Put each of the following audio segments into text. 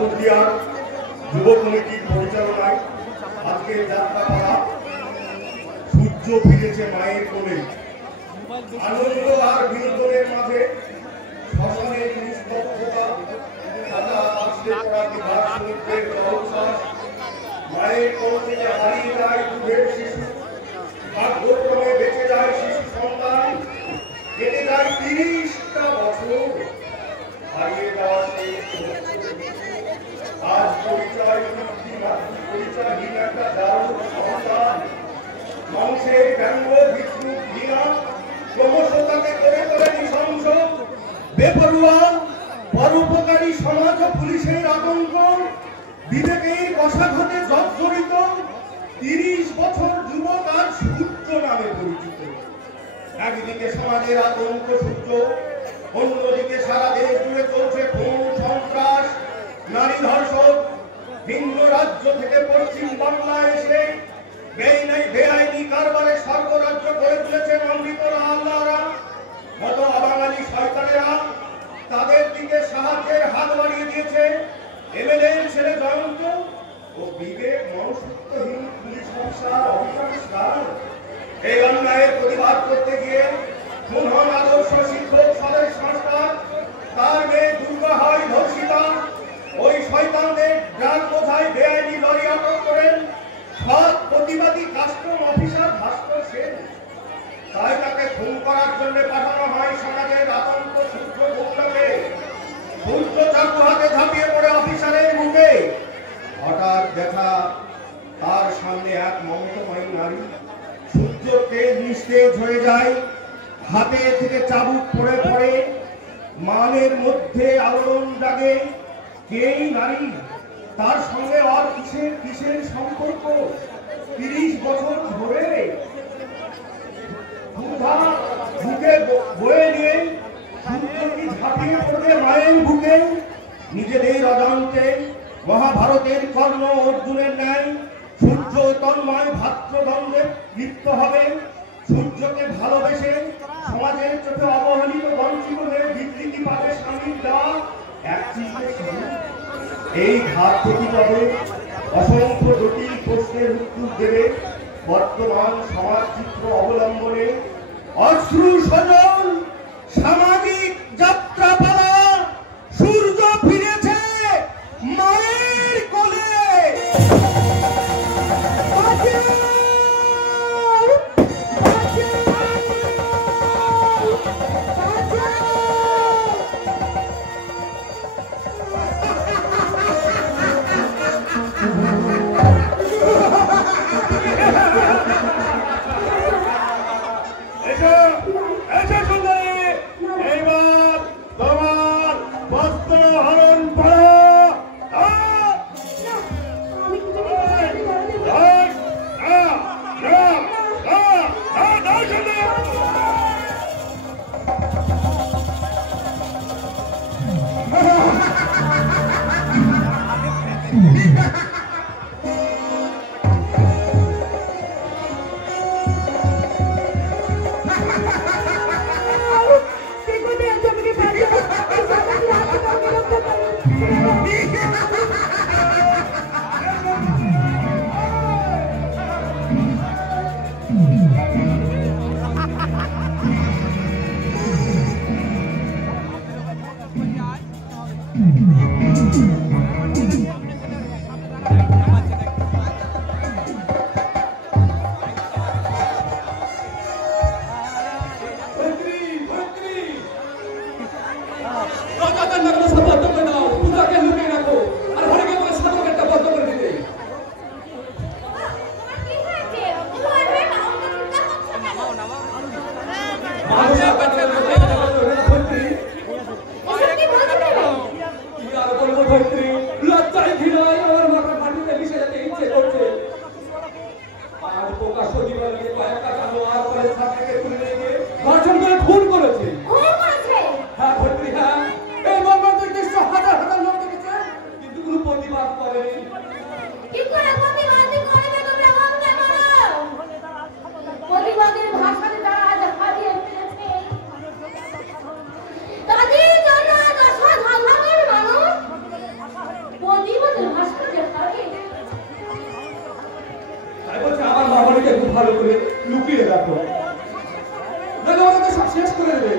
পাকুড়দিয়ার যুব কমিটির পরিচালনায় আজকে যাত্রাপালা সূর্য ফিরেছে মায়ের কোলে। আনন্দ আর বিনোদনের মাঝে শ্মশানের নিস্তব্ধতা, সমুদ্রের জলোচ্ছ্বাস, মায়ের কোল থেকে হারিয়ে যায় দুধের শিশু, ভাগ্যক্রমে বেঁচে যায় শিশু সন্তান, কেটে যায় 30টা বছর। হারিয়ে যাওয়া সেই আজ পরিচয়হীন একটা দারুণ সন্তান, মানুষের ব্যঙ্গ বিষ্ণু ঘৃণা ক্রমশ তাকে করে করে নৃশংস, বেপরোয়া পরোপকারী সমাজ ও পুলিশের আতঙ্ক, বিবেকের কষাঘাতে জর্জরিত 30 বছর যুবক আর সূর্য নামে পরিচিত। একদিকে সমাজের আতঙ্ক সূর্য, অন্যদিকে সারা দেশ জুড়ে চলছে খুন সন্ত্রাস, নারী ধর্ষণ। ভিন্ন রাজ্য থেকে পশ্চিম বাংলায় এসে বেআইনি কারবারে স্বর্গরাজ্য করে তুলেছেন অমৃতরা আল্লাহরা। কত অবাঙালি শয়তানেরা তাদের দিকে সাহায্যের হাত বাড়িয়ে দিয়েছে এমএলএ ছেলে জয়ন্ত ও বিবেক মনুষ্যত্বহীন পুলিশ অফিসার অবিনাশ রায়। এই অন্যায়ের প্রতিবাদ করতে গিয়ে খুন হন আদর্শ শিক্ষক সদর সংস্থা, তার মেয়ে দুর্গা হয় ধর্ষিতা। ওই শয়তানদের ড্রাগ বোঝায় বেআইনি লরি আটক করেন সৎ প্রতিবাদী কাস্টম অফিসার ভাস্কর সেন। তাই তাকে খুন করার জন্য পাঠানো হয় সমাজের আতঙ্ক সূর্য গুন্ডাকে। সূর্য চাকু হাতে ঝাঁপিয়ে পড়ে অফিসারের মুখে। হঠাৎ দেখা তার সামনে এক মমতাময়ী নারী। সূর্যকে নিস্তেজ হয়ে যায়, হাতে থেকে চাবুক পড়ে পড়ে, মানের মধ্যে আলোড়ন জাগে। কেই নারী, তার সঙ্গে আর কিসের সম্পর্ক? 30 বছর ধরে বুকে বয়ে নিয়ে সূর্যকে ঝাঁপিয়ে পড়বে মায়ের বুকে। নিজেদের অজান্তে মহাভারতের কর্ণ অর্জুনের ন্যায় সূর্য তন্ময় ভাতৃদ্বন্দ্বে লিপ্ত হবে। সূর্যকে ভালোবেসে সমাজের চোখে অবহেলিত বঞ্চিত হয়ে বিবৃতি পাবে স্বামীর দেওয়া এক চিন্তা। এই ঘাত প্রতিবাদে অসংখ্য জটিল প্রশ্নের উত্তর দেবে বর্তমান সমাজ চিত্র অবলম্বনে অশ্রু সজল সামাজিক যাত্রাপালা সূর্য ফিরেছে মায়ের কোলে। প্রতিবাদের ভাষাতে তারা আজ হারিয়ে ফেলেছে শেষ করে দেবে।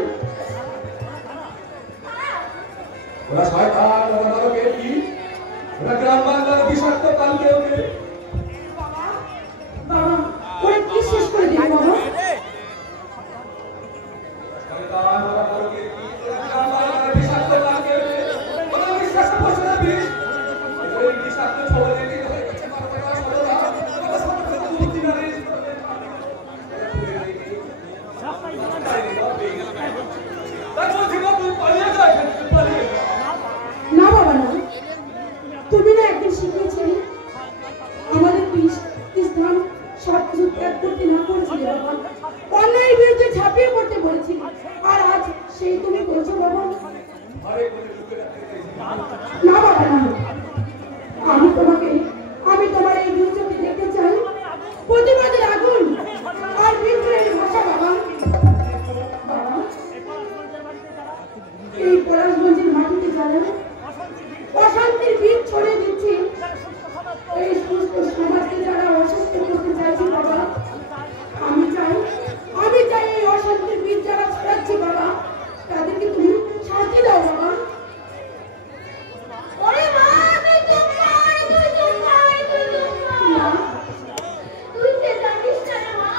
ওরা শয়তান, ওরা নরকের কি, ওরা গ্রাম বাংলার বিষাক্ত কালকে ওকে। বাবা, ওরা কি শেষ করে দেবে বাবা? শয়তান, ওরা নরকের কি, ওরা গ্রাম বাংলার বিষাক্ত কালকে ওকে। ওরা বিশ্বাস করছে না বিষ। এই বিষাক্ত ছড়ে দিতে হয়ে গেছে মারতে সরলা। ওরা সব বুদ্ধি না রে। না বাবা না, তুমি না একদিন শিখিয়েছিলে আমাদের ইসলাম সব কিছু ত্যাগ করতে না করেছিলে বাবা, অন্যায়ের বিরুদ্ধে ঝাঁপিয়ে পড়তে বলেছিলে, আর আজ সেই তুমি বলছো বাবা? না বাবা না, আমি তোমার এই বিরুদ্ধে দেখতে চাই প্রতিবাদের আগুন আর বিদ্রোহের ভাষা বাবা। বাবা, এই পলাশগঞ্জের মাটিতে যারা অশান্তির বীজ ছড়িয়ে দিচ্ছে, এই সুস্থ সমাজকে যারা অসুস্থ করতে চাইছে বাবা, আমি চাই এই অশান্তির বীজ যারা ছড়াচ্ছে বাবা, তাদেরকে তুমি শাস্তি দাও বাবা। ওরে মা, তুই চুপ কর। তুই যে জানিস না রে মা,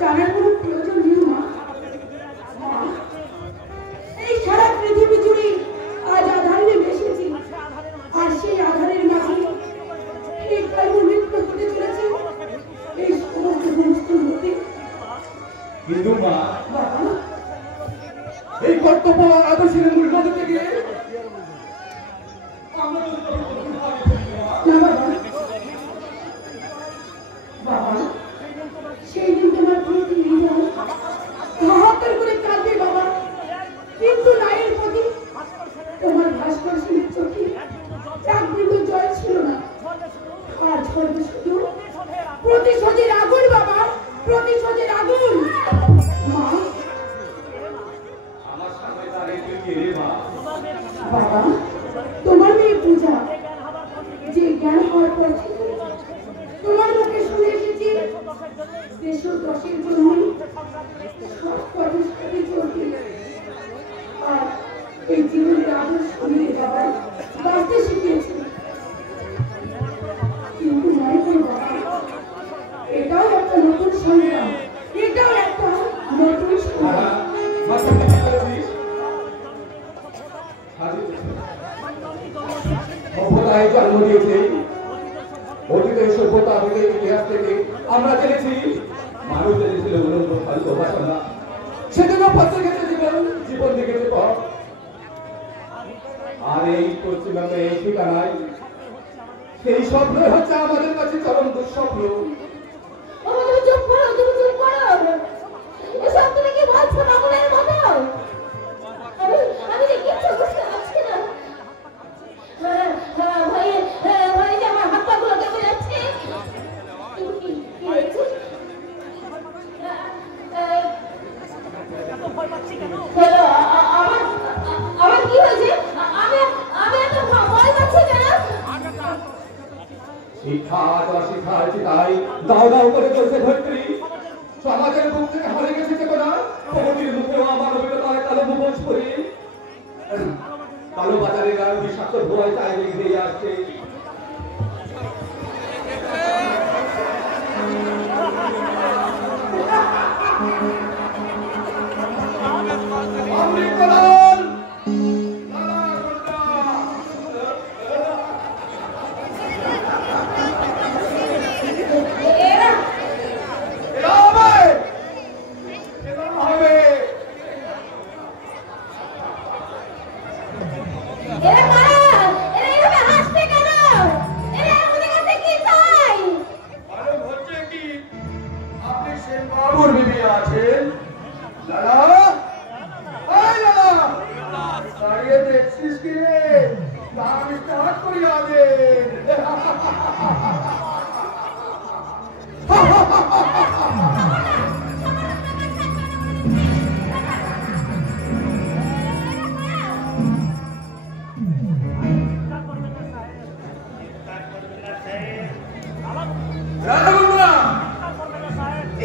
জানার কোনো প্রয়োজন নেই মা। এই সারা পৃথিবী জুড়ে আজ আধারে এসেছি, আর সেই আধারের মাঝে এই কালমৃত্যু হতে চলেছে এই সমস্ত সমস্ত মধ্যে। কিন্তু মা, এই কর্তব্য আদর্শের মূল্য দিতে গিয়ে আমরা না বাবা, সেই দিন তোমার প্রতি হৃদয় হাহাকার করে কাঁদবে বাবা, কিন্তু নায়ের প্রতি তোমার ভাস্কর সিংহের চোখে এক বিন্দু জল ছিল না, আর ঝরবে শুধু প্রতিশোধের আগুন বাবা, প্রতিশোধের আগুন। মা, আমার সামনে দাঁড়িয়ে তুই কে রে মা? বাবা, তোমার মেয়ে পূজা, যে জ্ঞান হওয়ার পর থেকে তোমার মুখে শুনে এসেছি দেশ দশের জন্য সৎ পথের সাথে চলতে, আর এই জীবনের আদর্শ নিয়ে বাবা বাঁচতে শিখিয়েছি। কিন্তু মনে করি বাবা, এটাও একটা নতুন সংগ্রাম, এটাও একটা নতুন সংগ্রাম। সভ্যতায় জন্ম দিয়েছে, অতীতের সভ্যতা থেকে ইতিহাস থেকে আমরা জেনেছি মানুষ জেনেছিল উলঙ্গ ভালোবাসা, সেজন্য পথে গেছে জীবন দেখেছে পথ। আর এই পশ্চিমবঙ্গে এই ঠিকানায় সেই স্বপ্ন হচ্ছে আমাদের কাছে চরম দুঃস্বপ্ন। তুমি চুপ করো, তুমি চুপ করো, এসব তুমি কি বলছো পাগলের মতো? আমি কিচ্ছু বুঝতে পারছি না। ভয়ে যে আমার হাত পা গুলো কেমন যাচ্ছে। আমার কি হয়েছে? আমি এত ভয় পাচ্ছি কেন? শিক্ষা অশিক্ষা তাই দাও দাও করে চলছে ধরিত্রী, সমাজের বুক থেকে হারিয়ে গেছে চেতনা। প্রগতির মুখেও আমার অভিজ্ঞতায় কালো মুখোশ পরি, কালো বাজারে গায়ে বিষাক্ত ভয় চাই দিয়ে আসছে।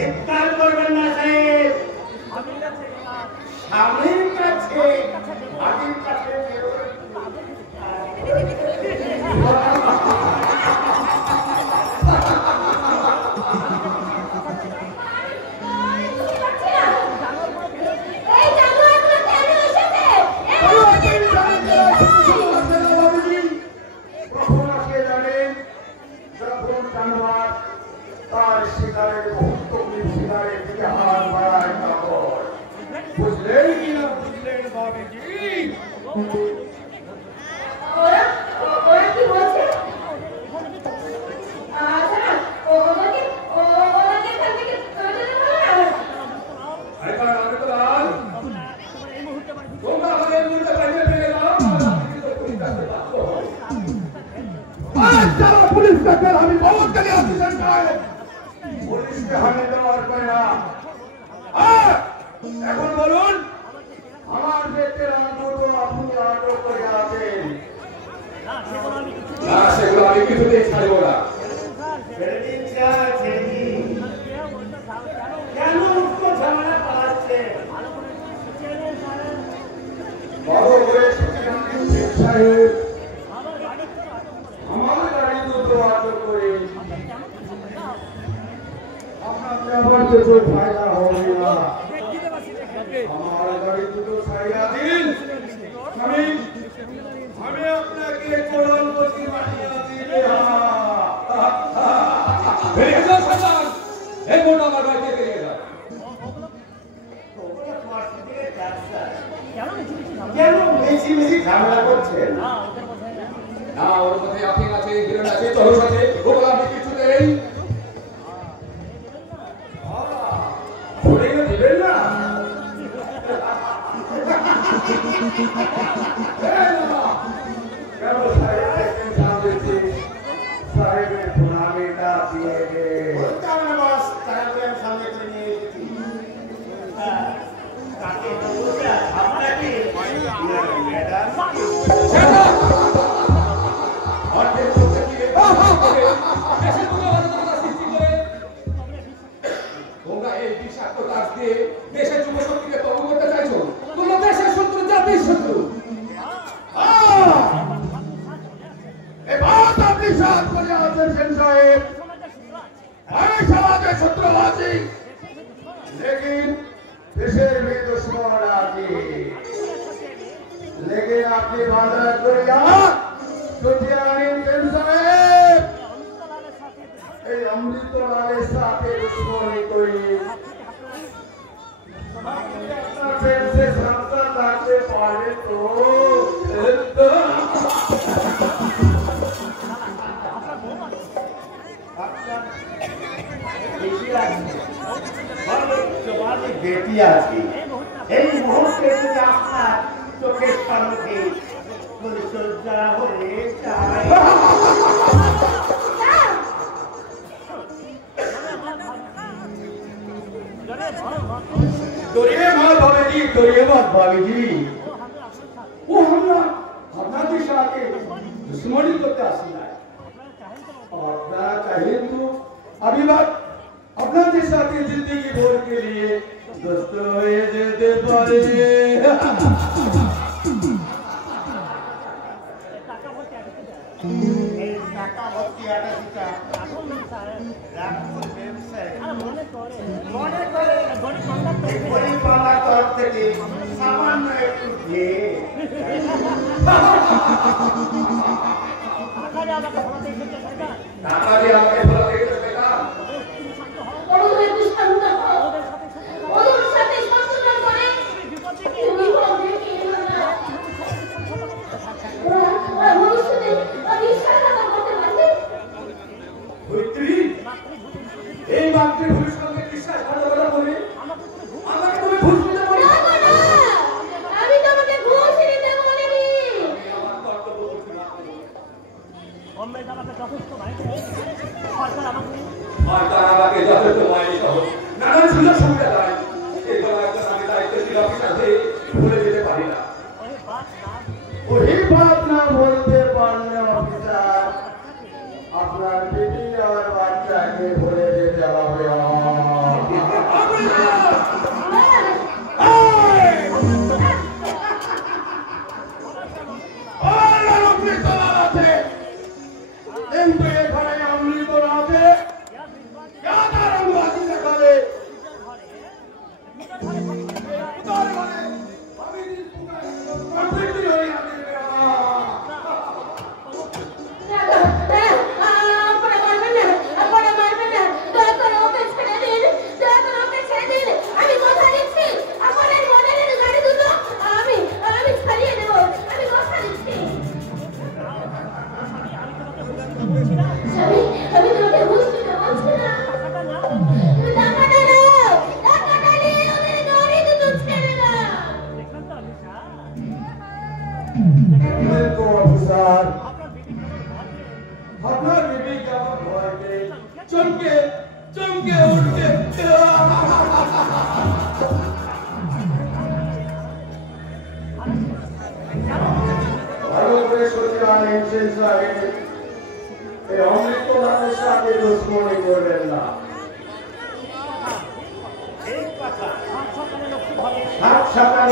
একটা স্বামীর কাছে ভাগির কাছে কখন আসে জানেন? যখন জানোয়ার তার শিকারের মুহূর্ত শিকারের দিকে হাত বাড়ায় তখন। বুঝলেন কি না বুঝলেন বাবুজি? ওরা কি বলছে? আচ্ছা, ওনাকে এখান থেকে চলে যেতে বলো না। আরে কারণ আমি তো লাল তোমরা আমাদের মুখে বাইরে ফেলে দাও পুলিশ ডাক্তার আমি বহুত কালি অফিসার সাহেব পুলিশকে হাতে দেওয়ার করে না। এখন বলুন আমার ব্যক্তিরা দুটো আপনি আটক করে আছেন। না সেগুলো আমি কিছুতেই ছাড়বো না। কেন উঠতো ঝামেলা পালাচ্ছে? বড় করে সাহেব আমার গাড়ি দুটো আটক করে আপনাকে আবার কিছু ফায়দা হবে না। আমার গাড়ি দুটো ছাড়িয়া দিন। আমি আপনাকে কোরআনপতি বানিয়ে দিলে বেরিয়ে যাও শয়তান এই মোটা আমার বাড়িতে বেরিয়ে যাও। কেন বেশি বেশি ঝামেলা করছেন? না ওর মধ্যে আফিং আছে হিরোইন আছে চরস আছে ওগুলো আমি কিছুতেই ধরে দিবেন না? কেন সাহেবের সাহেবের প্রণামীটা দিয়ে দে। সামনে করে নিয়ে এসেছি। তাকে আপনাকে ম্যাডাম অর্ধেক লোককে দিয়ে দেশের মধ্যে অরাজকতা সৃষ্টি করে তোমরা এই বিষাক্ত কাজ দিয়ে দেশের যুব শক্তিকে তৈরি করতে চাইছো। তোমরা দেশের শত্রু জাতির শত্রু। এবার আপনি সাহায্য করে আছেন সেন সাহেব। আমি সমাজের শত্রুবাদী लेकिन দেশের भी दुश्मन आती लेकिन आपकी बाधा करिया सुतियानी सेन साहेब এই অমৃতলালের সাথে দুশ্মনী করি আপনার সেন্সে সংস্থা থাকতে পারে তো বেটি আছে এই মুহূর্তে যদি আপনার চোখের সামনে পরিচর্যা হয়ে যায় डरिए मत भाभी जी, डरिए मत भाभी जी। वो हमला अपना दिशा के दुश्मनी करते आसिना है। अपना चाहिए तो अभी बात अपना दिशा की जिंदगी भर के लिए दोस्तों ये दे पारे। সামান্য একটু দিয়ে টাকা দিয়ে আমাকে ভালো দেখতে চাই না। ওদের একটু শান্ত হও। ওদের সাথে শত্রুতা করে তুমি হবে কি না? ওরা ভবিষ্যতে বিশ্বাসঘাতকতা করতে পারবে। ধরিত্রী এই মাত্রে ভবিষ্যতে বিশ্বাসঘাতকতা করে আমাকে তুমি ভুল বুঝতে পারো। না না না, আমি তোমাকে ঘুষ দিতে বলিনি। আমার কর্তব্য করছি না। সরকার আমাকে যথেষ্ট মাইনে সহ নানান সুযোগ সুবিধা দেয়। এগুলো একজন আমি দায়িত্বশীল অফিসার হয়ে ভুলে যেতে পারি না। वही बात ना बोलते पारने ऑफिसर আপনার বেটি আর বাচ্চাকে ভুলে যেতে হবে।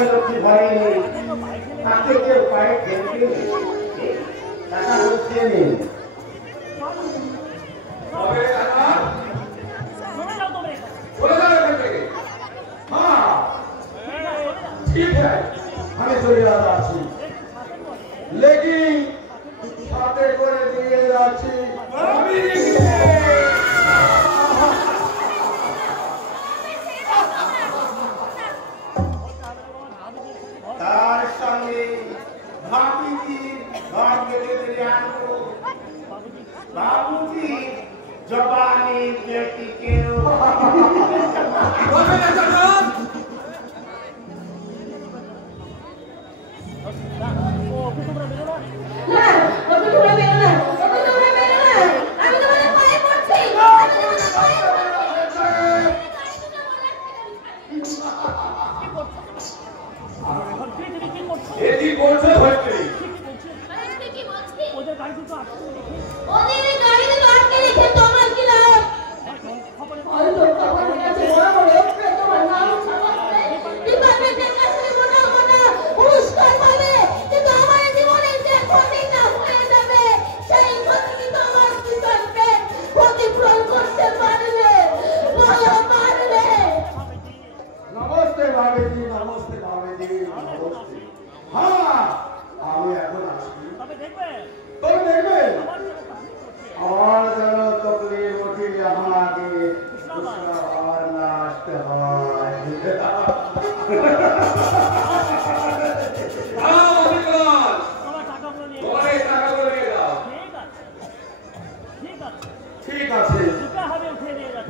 লক্ষ্মী ঘরে নেই, তাকে কেউ পায়ে খেলতে নেই, টাকা হচ্ছে নেই। ठीक है, আমি চলে যাচ্ছি, লেকিন সাথে করে দিয়ে যাচ্ছি তার সঙ্গে ভাবিজি ঘর গেলে দিয়ে আনবো বাবুজি জবানি বেটিকেও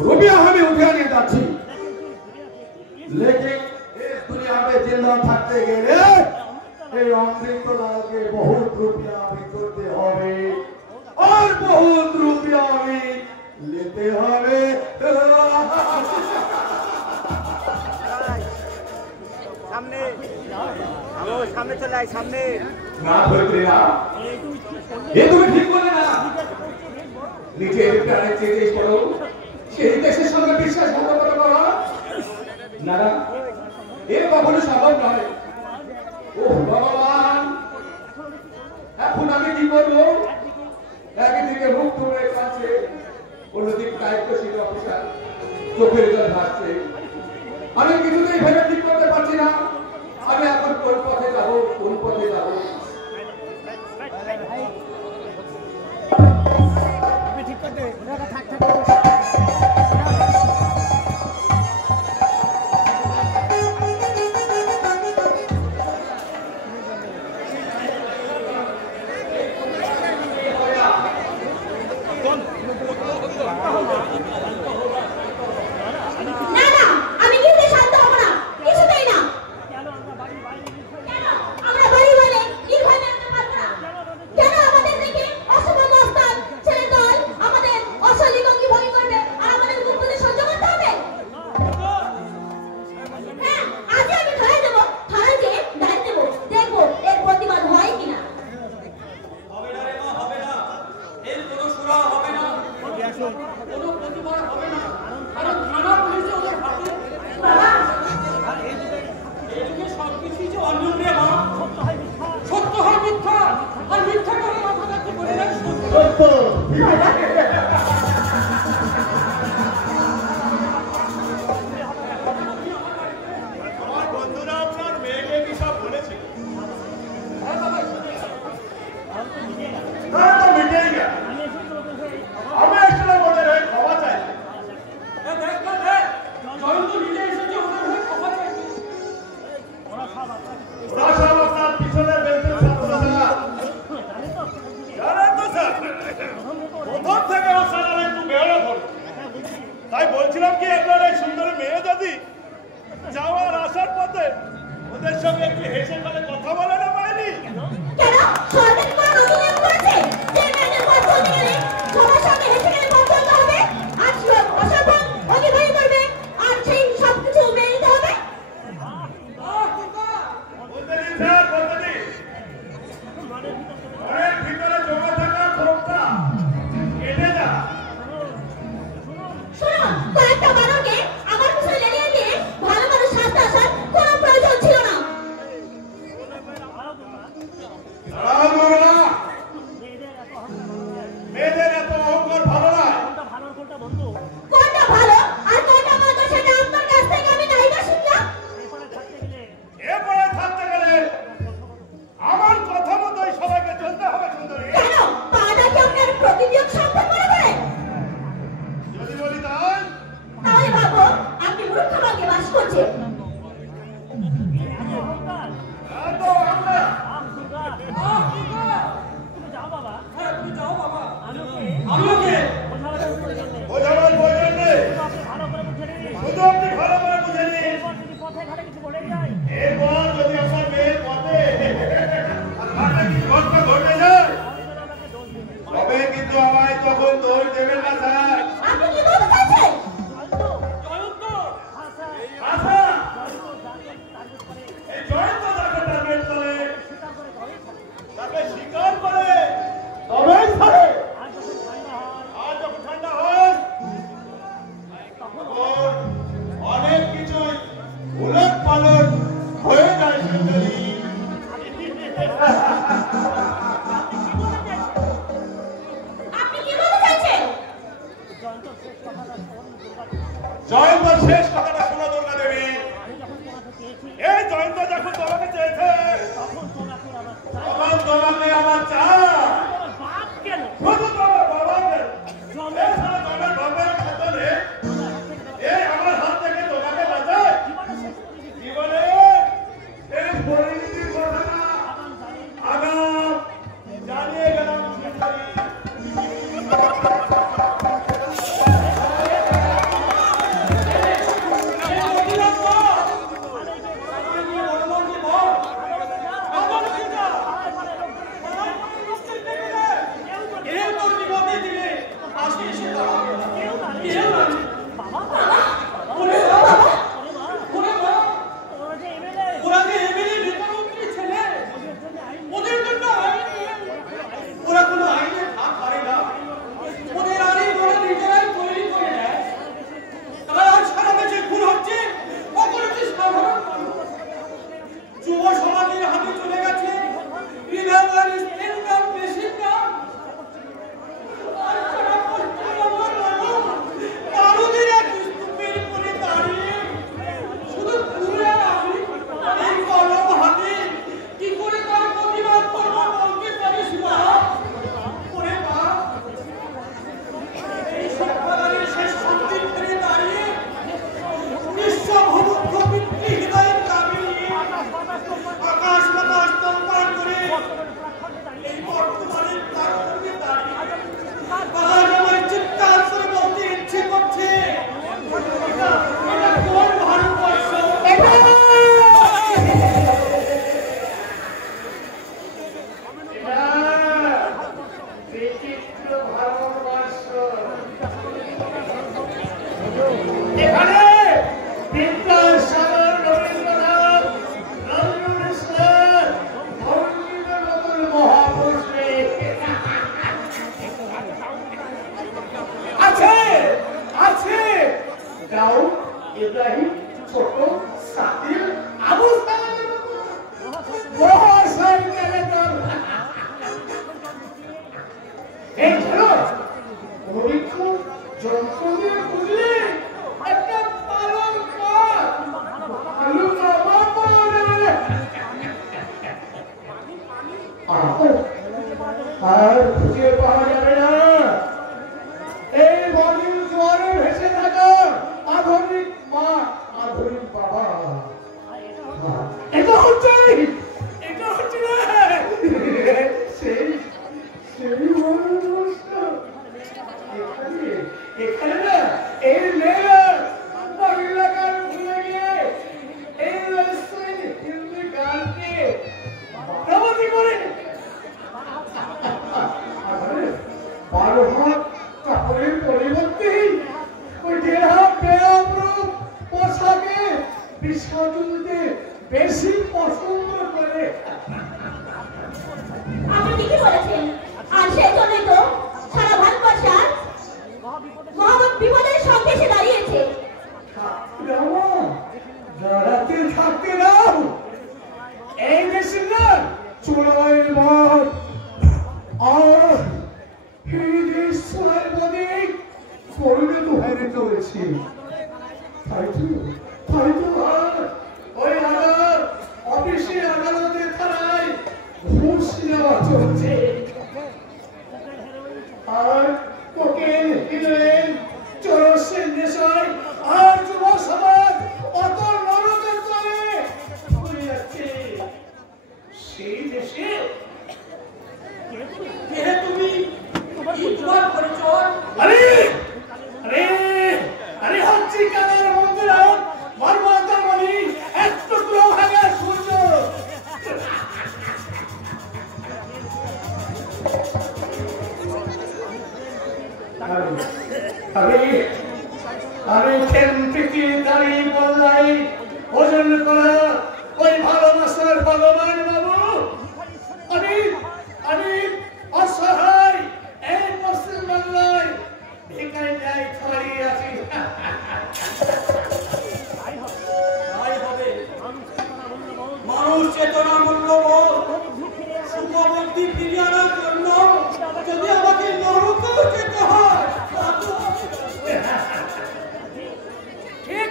रुपया हमें उठाने जाच्छी लेकिन इस दुनिया में जिंदा थकते गए এই অমৃতলালকে বহুত রুপিয়া আমি করতে হবে আর বহুত রুপিয়া আমি নিতে হবে সামনে সামনে চলে আয় সামনে না ধরতে না এ তুমি ঠিক বলে না নিজের প্রাণে চেয়ে পড়ো সেই দেশের সঙ্গে বিশ্বাসঘাতকতা করা না না এ কখনো সম্ভব নয় ও ভগবান এখন আমি কি করবো একদিকে মুখ তুলে কাছে অন্যদিকে দায়িত্বশীল অফিসার চোখের জল ভাসছে আমি কিছুতেই ভেবে ঠিক করতে পারছি না আমি এখন কোন পথে যাবো কোন পথে যাবো ঠিক করতে থাক তাই বলছিলাম কি আপনার এই সুন্দর মেয়ে যদি যাওয়ার আসার পথে ওদের সঙ্গে একটু হেসে গেলে কথা বলে না পাইনি কেন সরকার কোনো নতুন নিয়ম করেছে যে মেয়েদের পথ চলতে গেলে সবার সামনে হেসে গেলে পথ চলতে হবে আর অসাবধান অতিবাহী করবে আর সেই সব কিছু মেনে নিতে হবে বলতে দিন স্যার বলতে দিন ঘরের ভিতরে জমা থাকা ক্ষোভটা কেটে যা শোনো কয়েকটা বানরকে আমার পিছনে লেলিয়ে দিয়ে ভালো মানুষ সাজতে আসার কোনো প্রয়োজন ছিল না বাস করছে। কিন্তু আমায় তখন দোষ দেবেন না স্যার। আপনি কি বলতে চাইছেন? অনেক কিছুই উলট পালট হয়ে যায় সুন্দরী। আপনি কি বলতে চাইছেন? জয়ন্ত শেষ কথাটা শোনো দুর্গা দেবী। এই জয়ন্ত যখন তোমাকে চেয়েছে তখন তোমাকে আমার চাই শুধু তোমার বাবাকে তোমার বাবার খাতলে এই আমার হাত থেকে তোমাকে বাঁচায় জীবনে এই পরিণতির কথা আগাম জানিয়ে গেলাম। ইব্রাহিম ছোট সাকিব আবু সালামের মহাশয় গেলে এই ছিল পবিত্র যন্ত্র দিয়ে বুঝলে একটা পালন কর আলু বাবা বলে আর খুঁজে পাওয়া যাবে না এই বনের জোয়ারে ভেসে থাকা আধুনিক মা আধুনিক বাবা। এটা হচ্ছে সেই এখানে না এই মেয়েরা মহিলা গান ভুলে গিয়ে এই রাস্তায় হিন্দি গানকে বাড়াবাড়ি করে 12 হাত কাপড়ের পরিবর্তে ওই 1.5 হাত বেআবরূপ পোশাকে বিসর্জনতে বেশি পছন্দ করে। আপনি ঠিকই বলেছেন, আর সেই জন্যই তো সারা ভারতবর্ষের মহামত বিপদের সঙ্গে এসে দাঁড়িয়েছে। দাঁড়াতে থাকতে দাও, এই দেশে না চোরাই মত আর এই দেশ চোরাই মদে করবে তো হারে চলেছে। তাই তো ওই আদালত অফিসে আদালতে থানায় ঘুষ নেওয়া চলছে আর কোকেন হিরোইন চরসের নেশায় আর যুব সমাজ অত লালন করা ওই ভালোবাসার ভগবান বাবু আমি অসহায় এই পশ্চিম বাংলায় ভিখারি যাই ছড়িয়ে আছি। মানুষ চেতনা মূল্যবোধ সুখবুদ্ধি ফিরিয়ে আনার জন্য যদি আমাকে নরকেও যেতে হয় ঠিক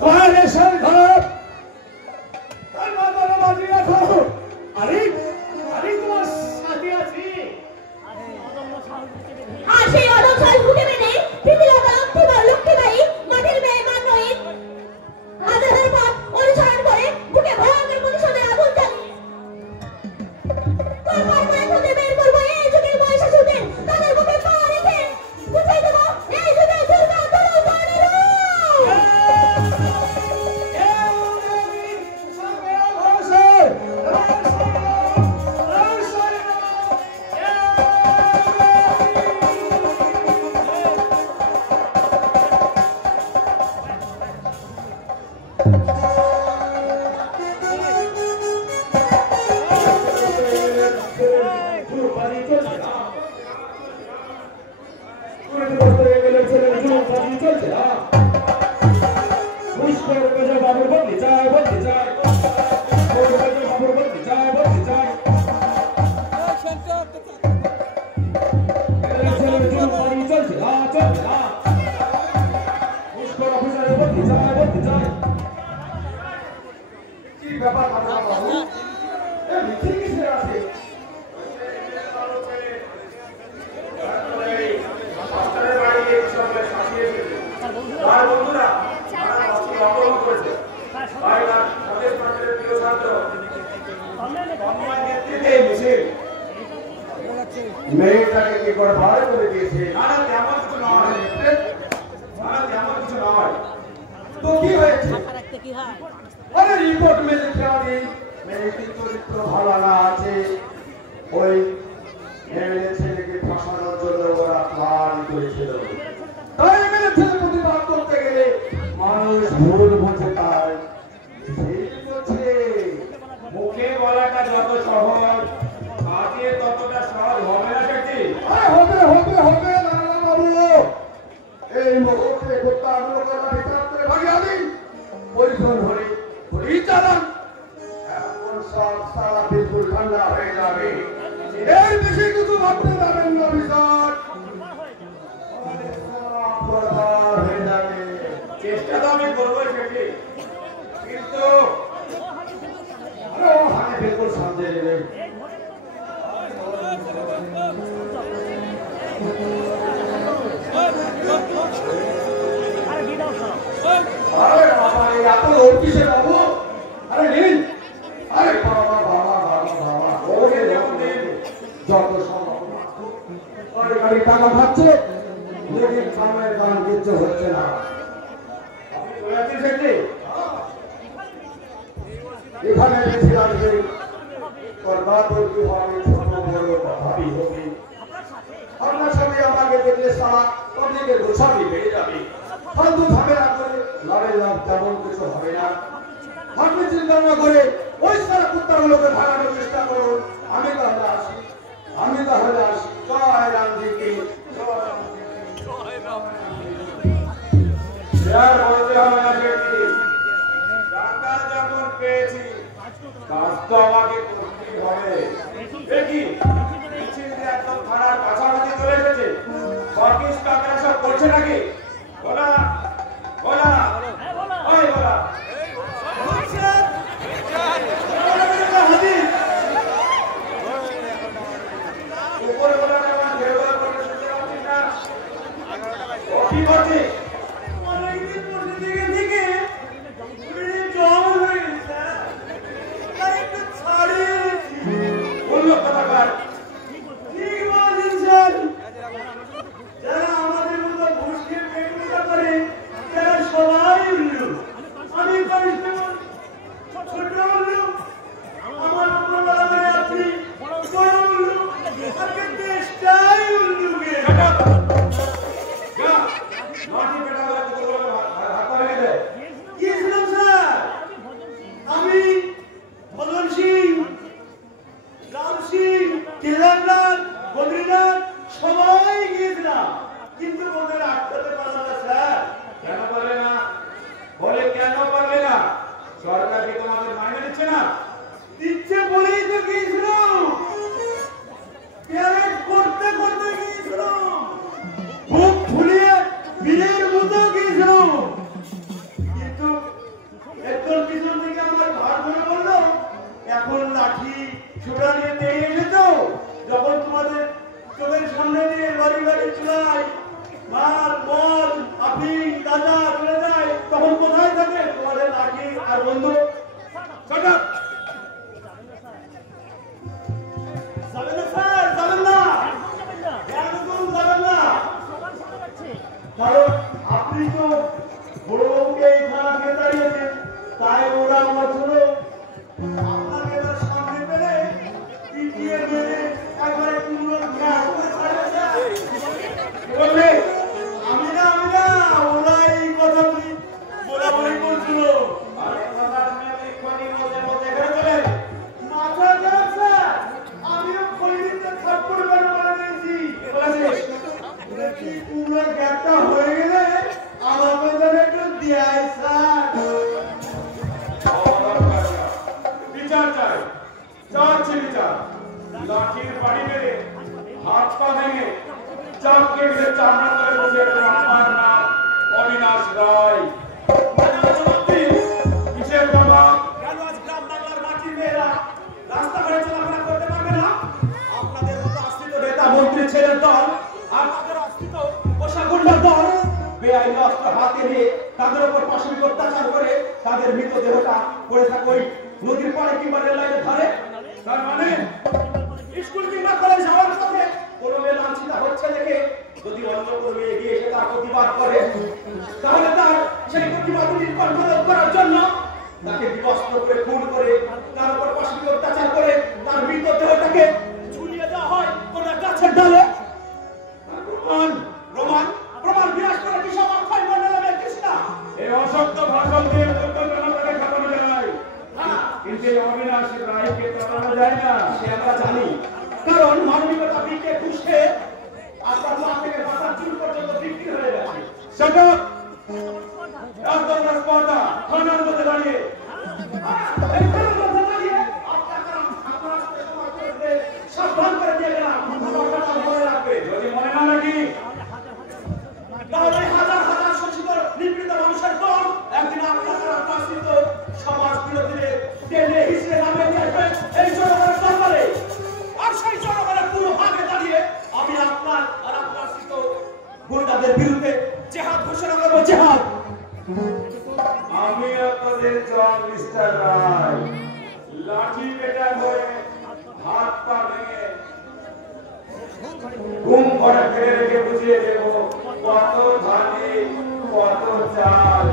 তোমার রেশন ঘর তার মাথাটা বাজিয়ে রাখো। আরে তোমার সাথে আছি। আর সেই অদম সাহস বুকে মেনে পৃথিবীটা তোমার লক্ষ্মীবাই মাটির মেয়ে মানবীর হাজার পথ অনুসরণ করে বুকে ভয়ঙ্কর প্রতিশোধের আগুন জ্বালিয়ে তারপর করে খুঁজে বের করবো এই যুগের মহিষাসুরদের তাদের বুকে পা রেখে বুঝাই দেবো এই যুগের দুর্গা দরবারের মেয়েটাকে কি করে ভাড়া করে দিয়েছে? তেমন কিছু নয় তো কি হয়েছে? আরে রিপোর্ট মে লিখে আনি মেয়েটির চরিত্র ভালো না আছে। ওই এমএলএ ছেলেকে ফাঁসানোর জন্য ওরা প্ল্যান করেছিল। তাই এমএলএ ছেলে প্রতিবাদ করতে গেলে মানুষ ভুল বুঝে তাই মুখে বলাটা যত সহজ কাজে ততটা সহজ হবে না সেটি। হবে নানা বাবু। এই মুহূর্তে গোটা আন্দোলনের ভিতর করে ভাগে আমি পরিশ্রম হলে পুলিশ চালান এখন সব সারা বিলকুল ঠান্ডা হয়ে যাবে। এর বেশি কিছু ভাবতে পারবেন না বিচার হয়ে যাবে। চেষ্টা তো আমি করবো সেটি, কিন্তু হাতে বিলকুল শান্তি নেই। আরে বাবা এত লোক কিসে বাবু? আরে নিন। আরে বাবা ওরে যত সম্ভব ওই গাড়ি টাকা খাচ্ছে লেকিন কামের দাম কিছু হচ্ছে না। আপনি বলেছেন সেটি এখানে বেশি লাগবে করবাতর্কি হবে ছোট বড় কথাই হবে। আপনার সঙ্গে আমাকে দেখলে সারা পাবলিকের গোছাবি বেড়ে যাবে। ফালতু ঝামেলা করে লাভের লাভ তেমন কিছু হবে না। আপনি চিন্তা না করে ওই সারা কুত্তাগুলোকে ভাগানোর চেষ্টা করুন। আমি তাহলে আসি। জয় রামজিকে আর বলতে হবে না সেটি। টাকা যখন পেয়েছি কাজ তো আমাকে করতেই হবে। দেখি মিছিল যে একদম থানার কাছাকাছি চলে এসেছে, সরকিস কাকেরা সব করছে নাকি? বলা ওই বলা উপরে বলা আমার ভেবেলা করতে শুনতে পাচ্ছি না। ও কি করছে? যারা আমাদের মতো ঘুষ খেয়ে পেট মোটা করে দাদা চলে যায় তখন কোথায় থাকে তোমাদের লাঠি আর বন্ধু? যাবেন না স্যার, যাবেন না, একদম যাবেন না, কারণ আপনি তো বড় বউকে এই থানা থেকে দাঁড়িয়েছেন, তাই ওরা বছর আপনাকে তার সামনে পেলে পিটিয়ে মেরে একবারে কুমড়োর ঘাস করে ছাড়বে। বললে আমি না ওরা এই কথা বলাবলি করছিল। আরে কথা শুনে এক্ষুনি মধ্যে মধ্যে ঘরে চলেন। মাথা গেল স্যার, আমিও খলিতে থাপ্পড় মেরে বলে দিয়েছি। বলেছিস দেখি কুমড়োর গ্যাপটা হয়ে গেলে আমাকে যেন একটু দেয় স্যার। বিচার চাই, চাচ্ছি বিচার। লাঠির বাড়ি মেরে হাত পা ভেঙে চাপকে মিলে চামড়া করে বসে আমার নাম অবিনাশ রায়। কিসের বাবা? কেন আজ গ্রাম বাংলার মাটির মেয়েরা রাস্তাঘাটে চলাফেরা করতে পারবে না? আপনাদের মতো আশ্রিত নেতা মন্ত্রী ছেলের দল আর তাদের আশ্রিত পোশাকুন্ডার দল বেআইনি অস্ত্র হাতে নিয়ে তাদের উপর পাশবিক অত্যাচার করে তাদের মৃতদেহটা পড়ে থাকে ওই নদীর পাড়ে কিংবা রেল লাইনের ধারে। তার মানে স্কুল কিংবা কলেজ যাওয়ার পথে কোনো মেয়ে লাঞ্ছিত হচ্ছে দেখে যদি অন্য কোনো মেয়ে গিয়ে এসে তার প্রতিবাদ করে, তাহলে তার সেই প্রতিবাদটি কন্ট্রোল করার জন্য তাকে বিবস্ত্র করে খুন করে তার উপর পাশবিক অত্যাচার করে তার মৃতদেহটাকে ঝুলিয়ে দেওয়া হয় কোন গাছের ডালে। প্রমাণ বিনাশ করে কি সব অক্ষয় মন্ডলে বেরকিস না? এই অসত্য ভাষণ দিয়ে দুর্ঘটনাটাকে খাটানো যায়, কিন্তু এই অবিনাশ রায়কে চালানো যায় না। সে আমরা জানি, কারণ মানবিকতা বিকে খুশে আপনার মা থেকে মাথা চুল পর্যন্ত বিক্রি হয়ে গেছে। সেটা একদম রাজপথা থানার মধ্যে দাঁড়িয়ে সাবধান করে দিয়ে গেলাম, মনে রাখবে। যদি মনে না রাখি তাহলে হাজার হাজার শোষিত নিপীড়িত মানুষের দল একদিন আপনার সমাজ বিরোধীদের টেনে হিসেবে নামে যাবে এই জনগণের দরবারে। আর সেই জনগণের পুরো ভাগে দাঁড়িয়ে আমি আপনার আর আপনার আশ্রিত গুন্ডাদের বিরুদ্ধে জেহাদ ঘোষণা করবো। জেহাদ। আমি আপনাদের জন মিস্টার রায় লাঠি পেটা হয়ে হাত পা ভেঙে ঘুম করে ফেলে রেখে বুঝিয়ে দেব কত ধানে কত চাল।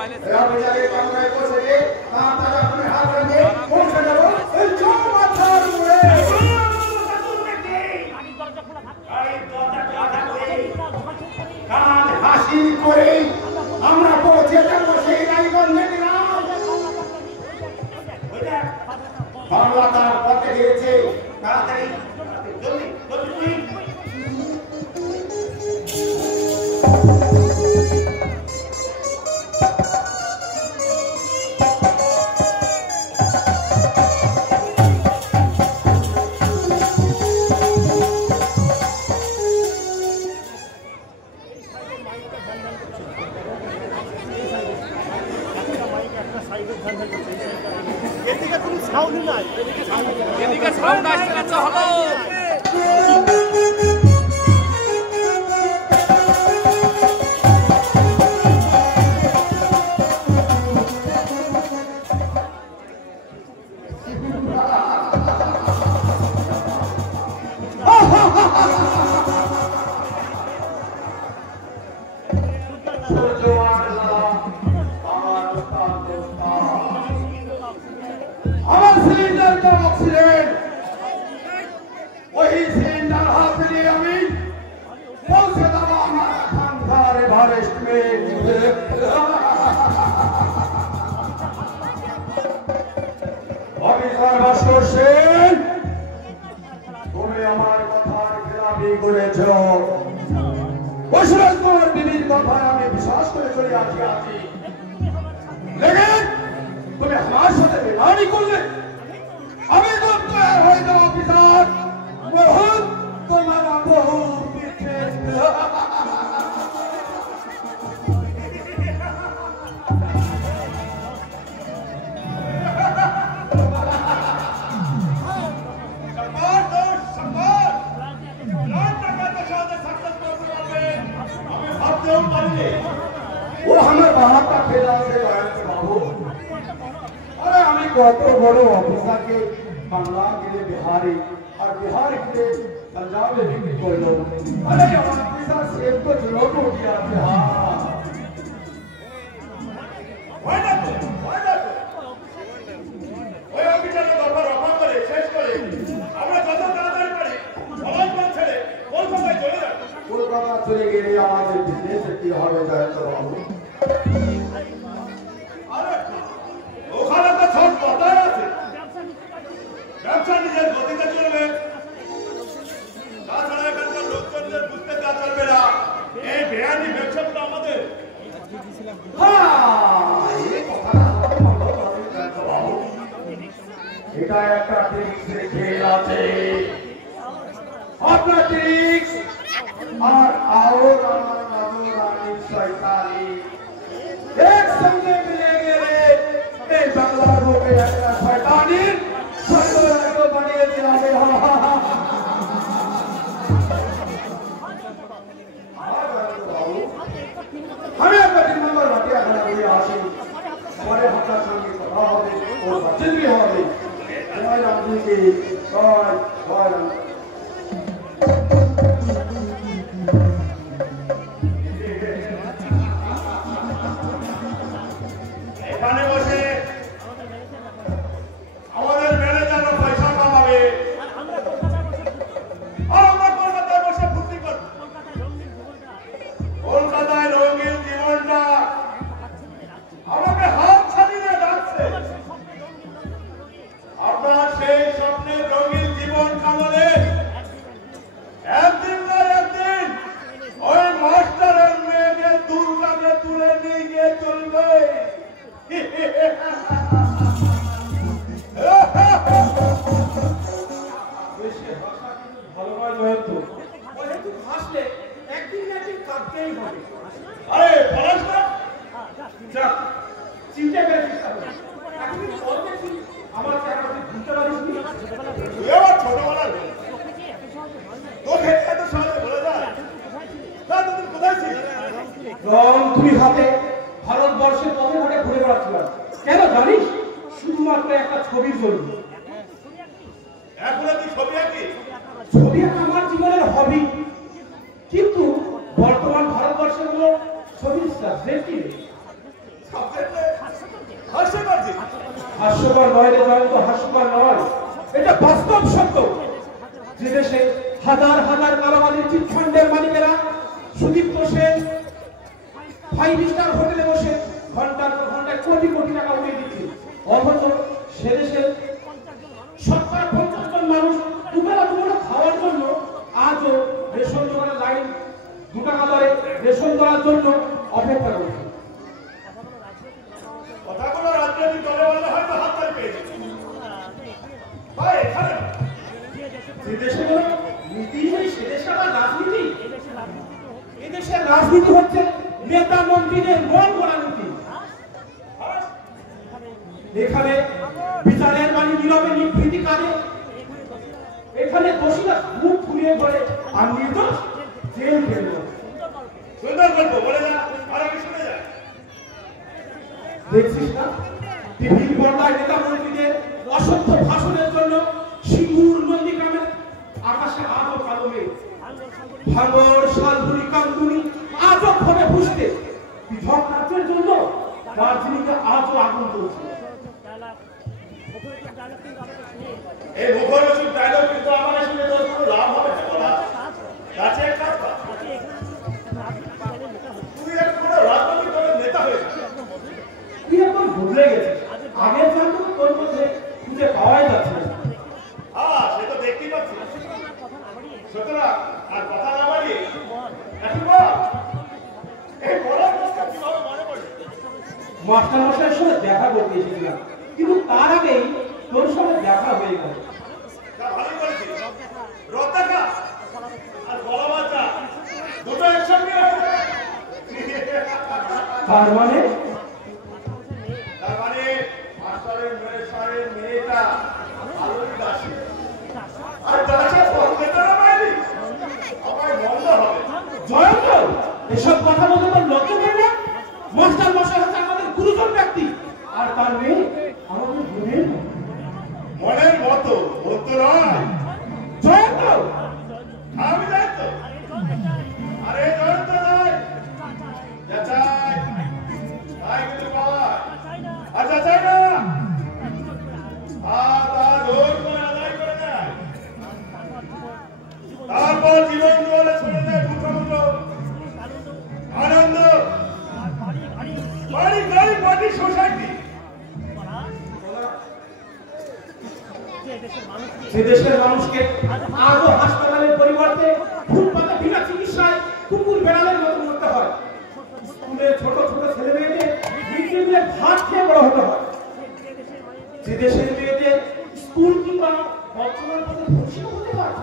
বিচারের কামরায় বসে গিয়ে তাড়াতাড়ি আপনি হাত রেখে পৌঁছে যাবো এই চৌমাথার মোড়ে। কাজ হাসিল করে আমরা পৌঁছে যাবো সেই রায়গঞ্জে গ্রাম। বাংলা তার পথে গিয়েছে, তাড়াতাড়ি জলদি জলদি। এদিকে সাউন্ড আসছে না তো হলো। আমার সিলিন্ডার का ऑक्सीजन वही सिलेंडर हाथ लिए আমি পৌঁছে দেবো আমার খানদার এভারেস্ট में। অফিসার ভাস্কর সেন, তুমি আমার কথার খেলাপি করেছো। বসরাজ তোমার বিবির কথায় আমি বিশ্বাস করে চলে আসি, লেকিন তুমি আমার সাথে বেমানি করলে। আমি তো তৈরি হয়ে যাও অফিসার, বহুত তোমার বহু পিছে। वो हमें बाहर का खेला से बाबू। अरे हमें कत बड़ो ऑफिसर के बांग्ला के लिए बिहारी और बिहार के लिए पंजाब में भी कोई लोग। अरे ऑफिसर सेब तो जुलूम हो गया কলকাতা চলে গেলে আমাদের বিজনেস কি হবে যায় তো বাবু। ওখানে তো সব কথাই আছে, ব্যবসা নিজের গতিতে চলবে, তাছাড়া এখানকার লোকজনদের বুঝতে দেওয়া চলবে না এই বেআইনি ব্যবসাগুলো আমাদের। এটা একটা ট্রিক্সের খেল আছে, আপনার ট্রিক্স আর আমার রাজু রানী শয়তানি একসঙ্গে মিলে গেলে এই বাংলার বুকে একটা শয়তানির স্বর্গরাজ্য বানিয়ে দিলাম। আমি একটা 3 নম্বর ভাটিয়া খেলা করে আসি, পরে আপনার সঙ্গে কথা হবে, ওর বাচ্চাই হবে। জয় রামজিকে জয় জয় রাম। এখানে বসে আমাদের ম্যানেজাররা পয়সা কামাবে আর আমরা কলকাতায় বসে ফুর্তি করব। কলকাতায় রঙিন জীবনটা আমাকে হাত ছাড়িয়ে ডাকছে। আপনার সেই স্বপ্নের রঙিন জীবন কামালে একদিন না একদিন ওই মাস্টারের মেয়েকে দুর্গাকে তুলে নিয়ে গিয়ে চলবে। ভালো নয় জয়ন্ত, যেহেতু হাসলে একদিন না একদিন কাঁদতেই হবে। আরে পলাশ না, যাক, চিন্তা করেছিস তাহলে। এখন বল দেখি আমার চেহারা ভুলতে পারিস নি? তুই আবার ছোটবেলার বল, তোকে এত সহজে বলে যায় না। তুই কোথায় ছিস? তুমি হাতে ভারতবর্ষের পথে ঘাটে ঘুরে বেড়াচ্ছিলাম, কেন জানিস? শুধুমাত্র একটা ছবির জন্য। এখনো তুই ছবি আঁকি? ছবি আঁকা আমার জীবনের হবি, কিন্তু বর্তমান ভারতবর্ষে হলো ছবির সাবজেক্ট কি? হাস্যকর নয় রে জয়ন্ত, হাস্যকর নয়, এটা বাস্তব সত্য। যে দেশে হাজার হাজার কালাবাদী চিটফান্ডের মালিকেরা সুদীপ্ত সেন 5 স্টার হোটেলে বসে ঘন্টার পর ঘন্টায় কোটি কোটি টাকা উড়িয়ে দিচ্ছে, অথচ সে দেশে 50 জন মানুষ দুবেলা খাওয়ার জন্য আজও রেশন দোকানের লাইন 2 টাকা দরে রেশন দেওয়ার জন্য অপেক্ষা করছে। কথাগুলো রাজনৈতিক দলে বললে হয়তো হাততালি পেয়েছে। ভাই এখানে যে দেশে কোনো নীতি নেই সে দেশে আবার রাজনীতি। এদেশের রাজনীতি হচ্ছে নেতা মন্ত্রীদের মন গড়া নীতি। এখানে বিচারের বাণী নীরবে নিভৃতি কাজে, এখানে দোষীরা মুখ ফুলিয়ে পড়ে আর নির্দোষ জেল ফেলল। সুন্দর গল্প বলে যা, আর আমি শুনে যাই। দেখছিস না টিভির পর্দায় নেতা মন্ত্রীদের অসত্য ভাষণের জন্য সিঙ্গুর নন্দীগ্রামের আকাশে আজও কালো মেঘ, ভাঙর শালপুরি কান্দুনি আজও ফোটে ফুসতে, পৃথক রাজ্যের জন্য দার্জিলিংয়ে আজও আগুন জ্বলছে। এই মুখরোচক ডায়লগ কিন্তু আমার শুনে তোর কোনো লাভ হবে না বলা। কাছে এক কাজ কর, তুই এক কোনো রাজনৈতিক দলের নেতা হয়ে যা। তুই এখন বদলে গেছিস, আগের জন্য তোর মধ্যে খুঁজে পাওয়াই যাচ্ছে না। সে তো দেখতেই পাচ্ছি। সুতরাং আর কথা না বাড়িয়ে এখন বল, এই বলার প্রশ্ন কিভাবে মনে পড়ে? মাস্টার মশাইয়ের সঙ্গে দেখা করতে এসেছিলাম, কিন্তু তার আগেই তোর সঙ্গে দেখা হয়ে গেল। তা ভালোই করেছিস। রত্নাকা আর বলা বাচ্চা দুটো একসঙ্গে হয়েছে। তার মানে মাস্টারের মেয়েটা আলোর দাসী, আর দাসের পক্ষে তারা পায়নি, আমার বন্ধ হবে। জয়ন্ত, এসব কথা বলতে তোর লজ্জা করে না? মাস্টার মশাই হচ্ছে আমাদের গুরুজন ব্যক্তি, আর তার মেয়ে আমাদের বোনের মতো। মনের মতো বলতো নয় জয়ন্ত, আমি যাই তো। আরে জয়ন্ত নয়, যাচাই তাই কিন্তু পাওয়া। আচ্ছা চাই না, জোর করে আদায় করে নেয়, তারপর জীবন বলে ছেড়ে দেয় মুখ্যমন্ত্র আনন্দ, বাড়ি গাড়ি পার্টি সোসাইটি। সে দেশের মানুষকে আজও হাসপাতালের পরিবর্তে ফুটপাতে বিনা চিকিৎসায় কুকুর বেড়ালের মতো মরতে হয়। স্কুলের ছোট ছোট ছেলে মেয়েদের মিড ডে মিলের ভাত খেয়ে বড় হতে হয়। যে দেশের মেয়েদের স্কুল কিংবা বর্তমান পথে ভর্তি হতে হয়,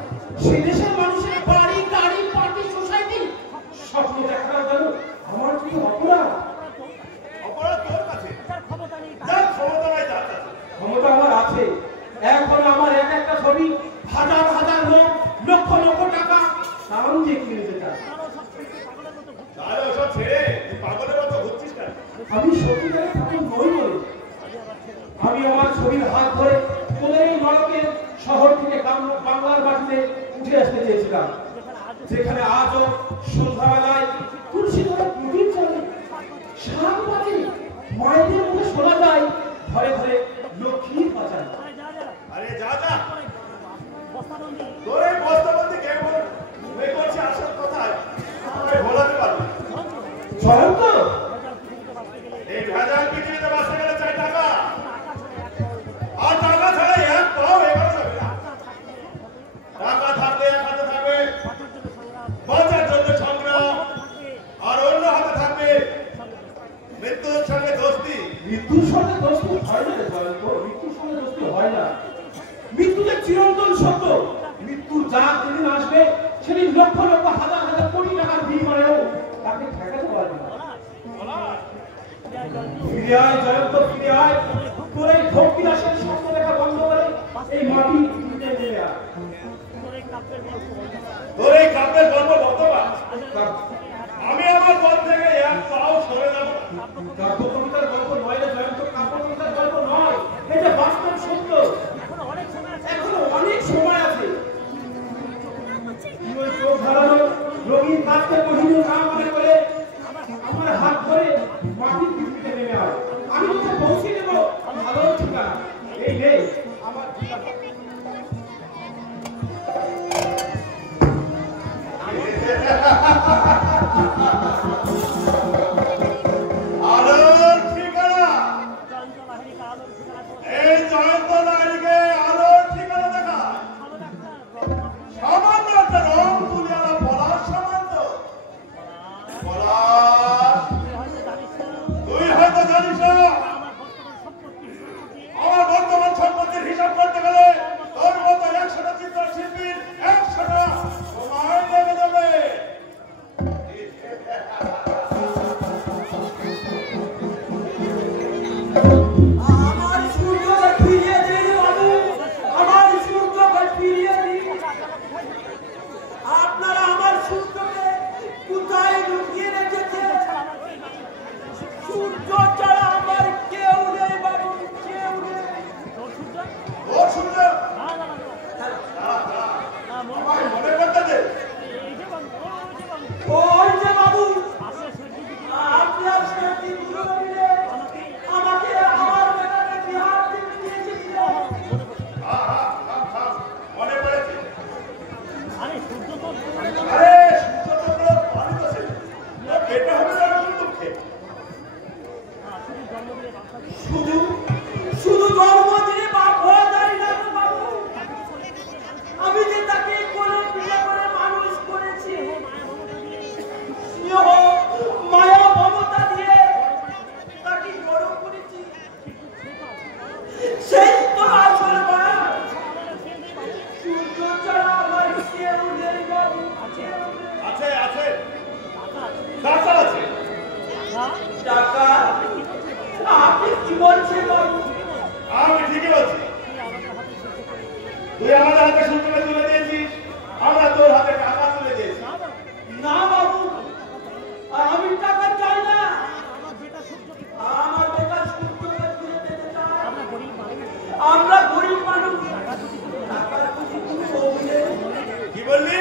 সে দেশের মানুষের বাড়ি গাড়ি পার্টি সোসাইটি স্বপ্ন দেখার জন্য আমার কি অপরাধ? অপরাধ তোর কাছে, যার ক্ষমতা নাই তার কাছে। ক্ষমতা আমার আছে। এখন আমার এক একটা ছবি হাজার হাজার লোক, লক্ষ লক্ষ টাকা দাম দিয়ে কিনে নিতে চায়। তাহলে ওসব ছেড়ে তুই পাগলের মতো ঘুরছিস কেন? আমি সত্যিকারের ঠাকুর নই বলে আমি আমার ছবির হাত ধরে তোদের এই নরকের শহর থেকে বাংলার মাটিতে উঠে আসতে চেয়েছিলাম, যেখানে আজও সন্ধ্যাবেলায় তুলসী ধরে প্রদীপ চলে, শাক বাজে, মায়েদের মুখে শোনা যায় ঘরে ঘরে লক্ষ্মীর বাজায়। আরে যা যা, তোর এই বস্তাবন্দি কে বল করছে আসল কথায় আমাকে ভোলাতে পারবি। জয়ন্ত, এই ভেজাল পৃথিবীতে বাঁচতে গেলে চাই টাকা, আর টাকা ছাড়া এক পাও এবার যাবে না। টাকা থাকলে এক হাতে থাকবে বাঁচার জন্য সংগ্রাম, আর অন্য হাতে থাকবে মৃত্যুর সঙ্গে দোস্তি। মৃত্যুর সঙ্গে দোস্তি হয় না জয়ন্ত, মৃত্যুর সঙ্গে দোস্তি হয় না। মৃত্যুতে চিরন্তন সত্য। মৃত্যুর যার যেদিন আসবে সেদিন লক্ষ লক্ষ হাজার হাজার কোটি টাকার বিনিময়েও তাকে ঠেকাতে পারবে না। ফিরে আয় জয়ন্ত, ফিরে আয়। তোর এই ভক্তি দাসের স্বপ্ন দেখা বন্ধ করে এই মাটি তুলে নেমে আয়। তোর এই কাব্যের গল্প বর্তমান, আমি আমার পথ থেকে এক পাও সরে যাব না। কাব্য কবিতার গল্প নয় রে জয়ন্ত, কাব্য কবিতার গল্প নয়, এটা বাস্তব সত্য। এখনো অনেক সময় আছে। তুই চোখ ধারানো রঙিন কাজকে কহিনু না মনে করে আমার হাত ধরে মাটির পৃথিবীতে নেমে আয়। আমার আলোর ঠিকানা এই জয়ন্ত লাহিড়িকে আলোর ঠিকানা দেখা সামান্য একটা রং তুলিয়ালা পলাশ সামান্য পলাশ তুই হয়তো জানিস না আমার বর্তমান সম্পত্তির হিসাব করতে গেলে তোর মতো 100টা চিত্রশিল্পীর 100টা সময় লেগে যাবে। আমার সূর্যকে ফিরিয়ে দিন বাবু, আমার সূর্যকে ফিরিয়ে দিন। আপনারা আমার সূর্যকে কোথায় লুকিয়ে রেখেছেন? সূর্য ছাড়া আমার কেউ নেই বাবু, কেউ নেই। ও সূর্য আমায় মনে করতে দে। ওই যে বাবু, আপনার সাথে দুটো মিলে আমাকে আমার বেটাকে বিহার থেকে নিয়ে এসেছিলেন। মনে পড়েছে। আরে সূর্য তো ভালো আছে। এটা হবে এরকম দুঃখে। শুধু শুধু জন্মদিনে বাপ হওয়া যায় না তো বাবু। আমি যে তাকে কোলে পিঠে করে মানুষ করেছি, স্নেহ মায়া মমতা দিয়ে তাকে বড় করেছি, সেই তো আসল মায়া। সূর্য ছাড়া আমার কেউ নেই বাবু, কেউ নেই। আছে আছে ডাক্তার আছে। টাকা আপনি কি বলছেন বাবু? আমি ঠিকই বলছি। তুই আমাদের হাতে সূর্যকে তুলে দিয়েছিস, আমরা তোর হাতে টাকা তুলে দিয়েছি। না বাবু, আমি টাকা চাই না। আমার বেটা সূর্যকে ফিরে পেতে চাই। আমরা গরিব মানুষ, টাকার প্রতি কোনো লোভ নেই। কি বললি?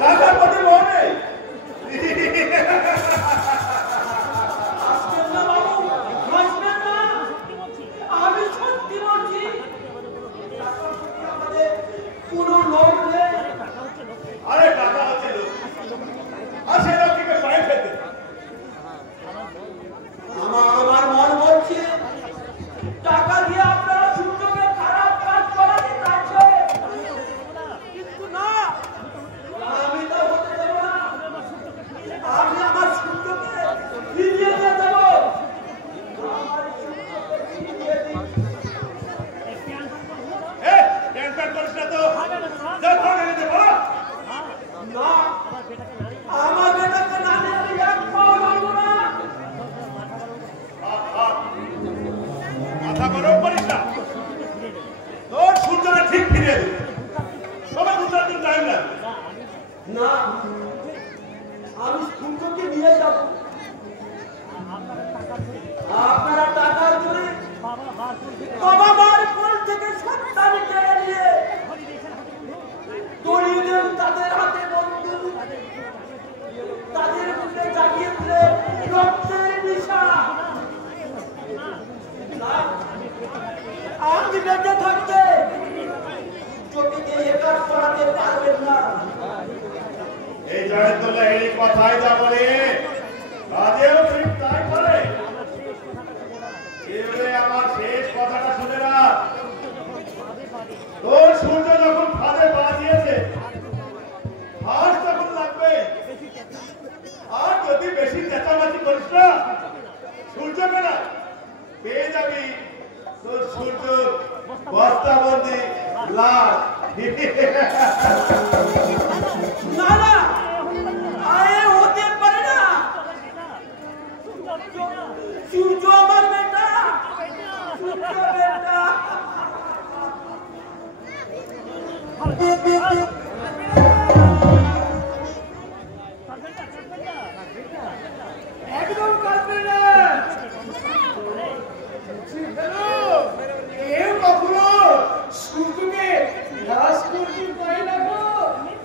টাকার প্রতি লোভ নেই? আসবেন না বাবু, আসবেন না। আমি সত্যি বলছি, টাকার প্রতি আমাদের কোনো লোভ নেই। আরে টাকা হচ্ছে লোক, আর সেই লোকটিকে পায়ে ফেলতে। আমার মন বলছে টাকা দিয়ে আপনারা সূর্যকে খারাপ কাজ করাতে চাইছে, কিন্তু না, আমি তো হতে দেব না। আমি আমার সূর্যকে ফিরিয়ে দিয়ে দেব। আমার সূর্যকে ফিরিয়ে দিন। টেনশন করিস না তো, যা ধরে নিতে বলো। না, আমার বেটাকে না নিয়ে আমি এক পাও নড়ব না। মাথা গরম করিস না, তোর সূর্যটা ঠিক ফিরিয়ে দেবে। তবে 2-4 দিন টাইম লাগবে। না, আমি সূর্যকে নিয়ে যাব। আপনারা টাকার জোরে বাবা মার কোল থেকে সন্তান কেড়ে নিয়ে দড়িয়ে দেন তাদের হাতে বন্দুক, তাদের মুখে জাগিয়ে দিলে রক্তের নেশা। না, আপনি বেঁচে থাকতে চোখে একার করাতে পারবেন না। এই জয়ন্ত লাহিড়ি কথাই যা বলে, কাজেও ঠিক তাই করে। এবারে আমার শেষ কথাটা শুনে না। তোর সূর্য যখন ফাঁদে পা দিয়েছে, ফাঁস তখন লাগবে। আর যদি বেশি চেঁচামেচি করিস না, সূর্যকে না পেয়ে যাবি তোর সূর্য বস্তাবন্দি লাশ। না না, আরে হতে পারে না। সূর্য আমার বেটা, সূর্য বেটা। একদম কাটবে না। কেউ কখনো সূর্যকে গ্রাস করতে পারে না গো,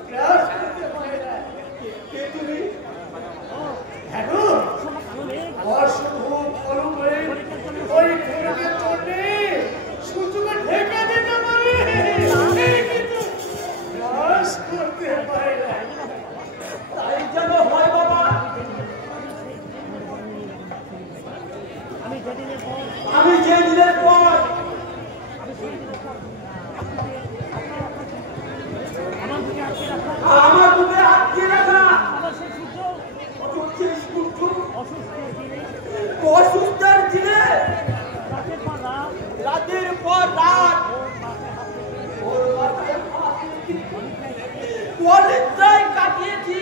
গ্রাস করতে পারে না। রাত ওর মাথায় অনিদ্রায় কাটিয়েছি।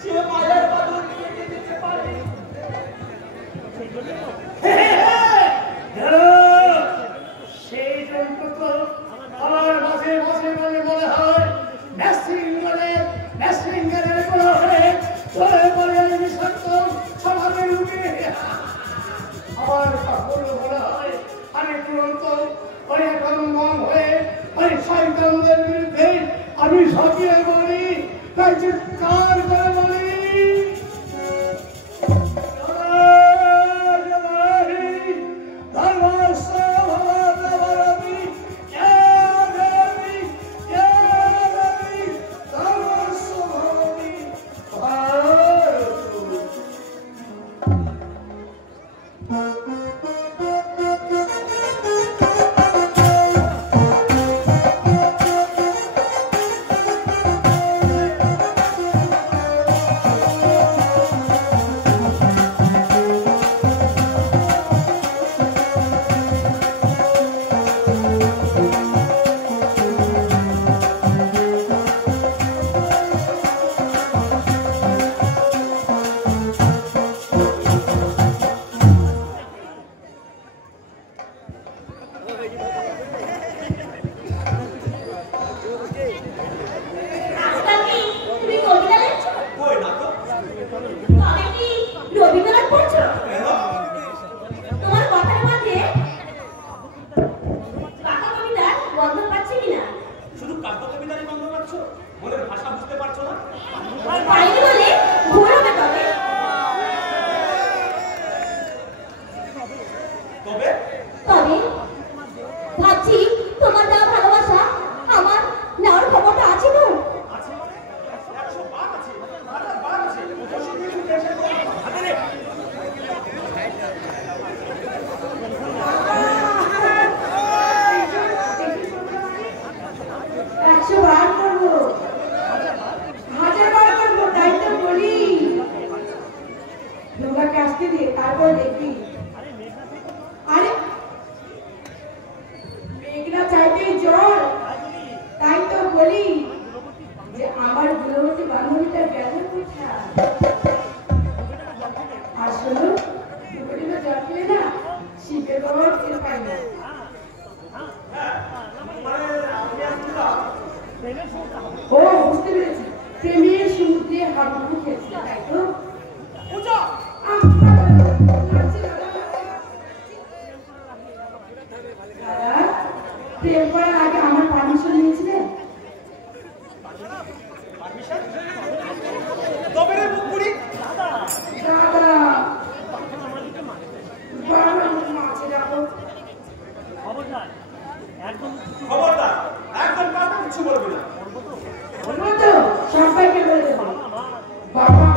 সে মায়ের বাদল কেটে দিতে পারে। সেই জন্য তো আমার মাঝে মাঝে মনে মনে হয় ম্যাসিঙ্গারের বলে বলে বিষাক্ত স্বভাবের রূপে আমার কখনো মনে হয় আমি তুরন্ত ওই এখন মন হয়ে ওই শয়তানদের বিরুদ্ধে আমি ঝাঁপিয়ে বলি, তাই চিৎকার করে বলি Baba,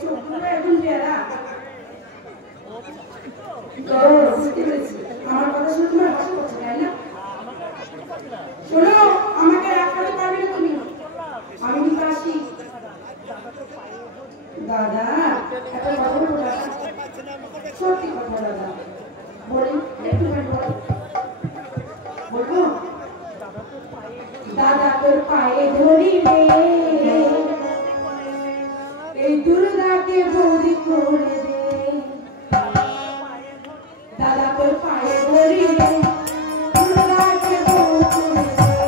চোখগুলো একদম টেরা। বুঝতে পেরেছি, আমার কথা শুনে তোমার হাসি করছে তাই না? শোনো, আমাকে রাখতে পারবে না তুমি, আমি কিন্তু আসি। দাদা একটা কথা বলবো, সত্যি কথা দাদা, বলি একটুখানি বলবো? দাদা তোর পায়ে ধরি রে, এই দুর্গাকে বৌদি করে দে। দাদা তোর পায়ে ধরি রে, দুর্গাকে বৌদি করে দে।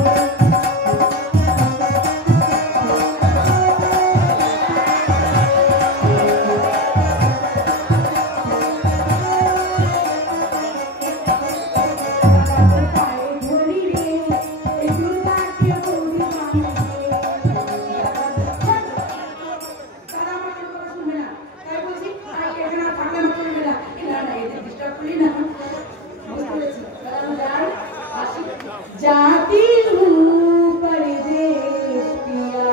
जाती हूँ परदेश पिया,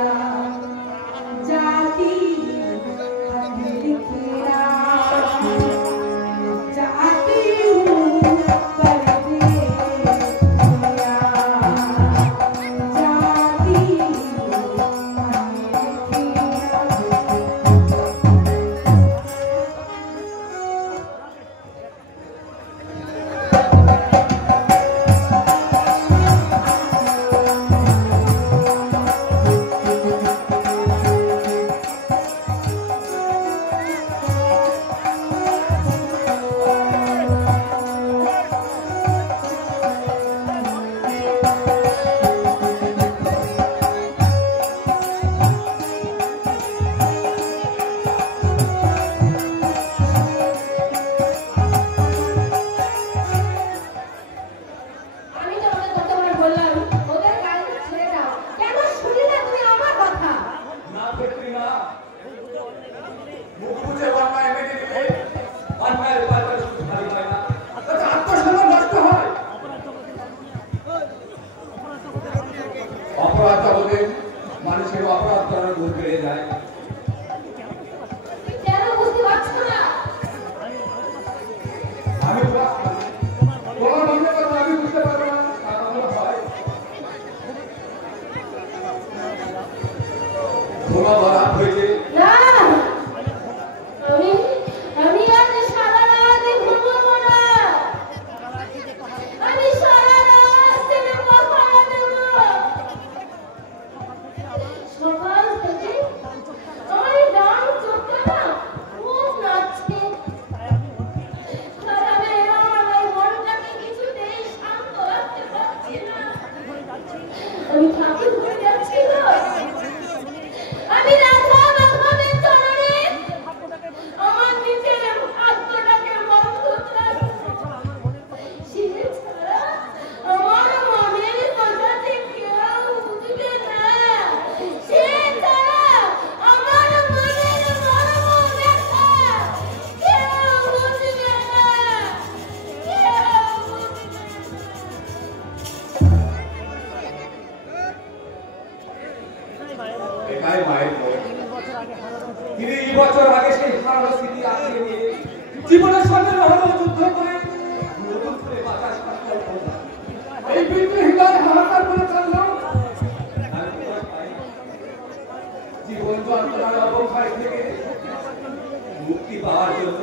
जाती अंधेरी किरा, जाती हूँ परदेश पिया, जाती हूँ अंधेरी মানুষের অপরাধ করার ভুল বেড়ে যায়। কেন বুঝতে পারছো না? আমি তোমার মনে কথা আমি বুঝতে পারবো না, কারণ হলো ভয়। ঘুমা রাত হয়েছে। না, আমি আজ সারা রাত ঘুমাবো না, আমি সারা রাত সিনেমা খাওয়া দেবো। সকাল থেকে আমার ডান চোখটা না খুব নাচছে, খারাপে আমার মনটাকে কিছুতেই শান্ত রাখতে পারছি না। আমি ঠাকুর হয়ে যাচ্ছি না, আমি রাধা মাধবের চরণে আমার নিজের আত্মাটাকে বন্ধ রাখবো। সে ছাড়া আমার মনের কথাতে কেউ বুঝবে না, সে ছাড়া আমার মনের মর্ম ব্যথা কেউ বুঝবে না, কেউ বুঝবে এটাই মায়ের ভয়। তিনি ২ বছর আগে সেই হারানো স্মৃতি আঁকড়ে নিয়ে জীবনের সঙ্গে লড়াই যুদ্ধ করে নতুন করে বাঁচার সংকল্প করলেন। এই বৃদ্ধ হৃদয় হাহাকার করে চলল। জীবন যন্ত্রণার অবক্ষয় থেকে মুক্তি পাওয়ার জন্য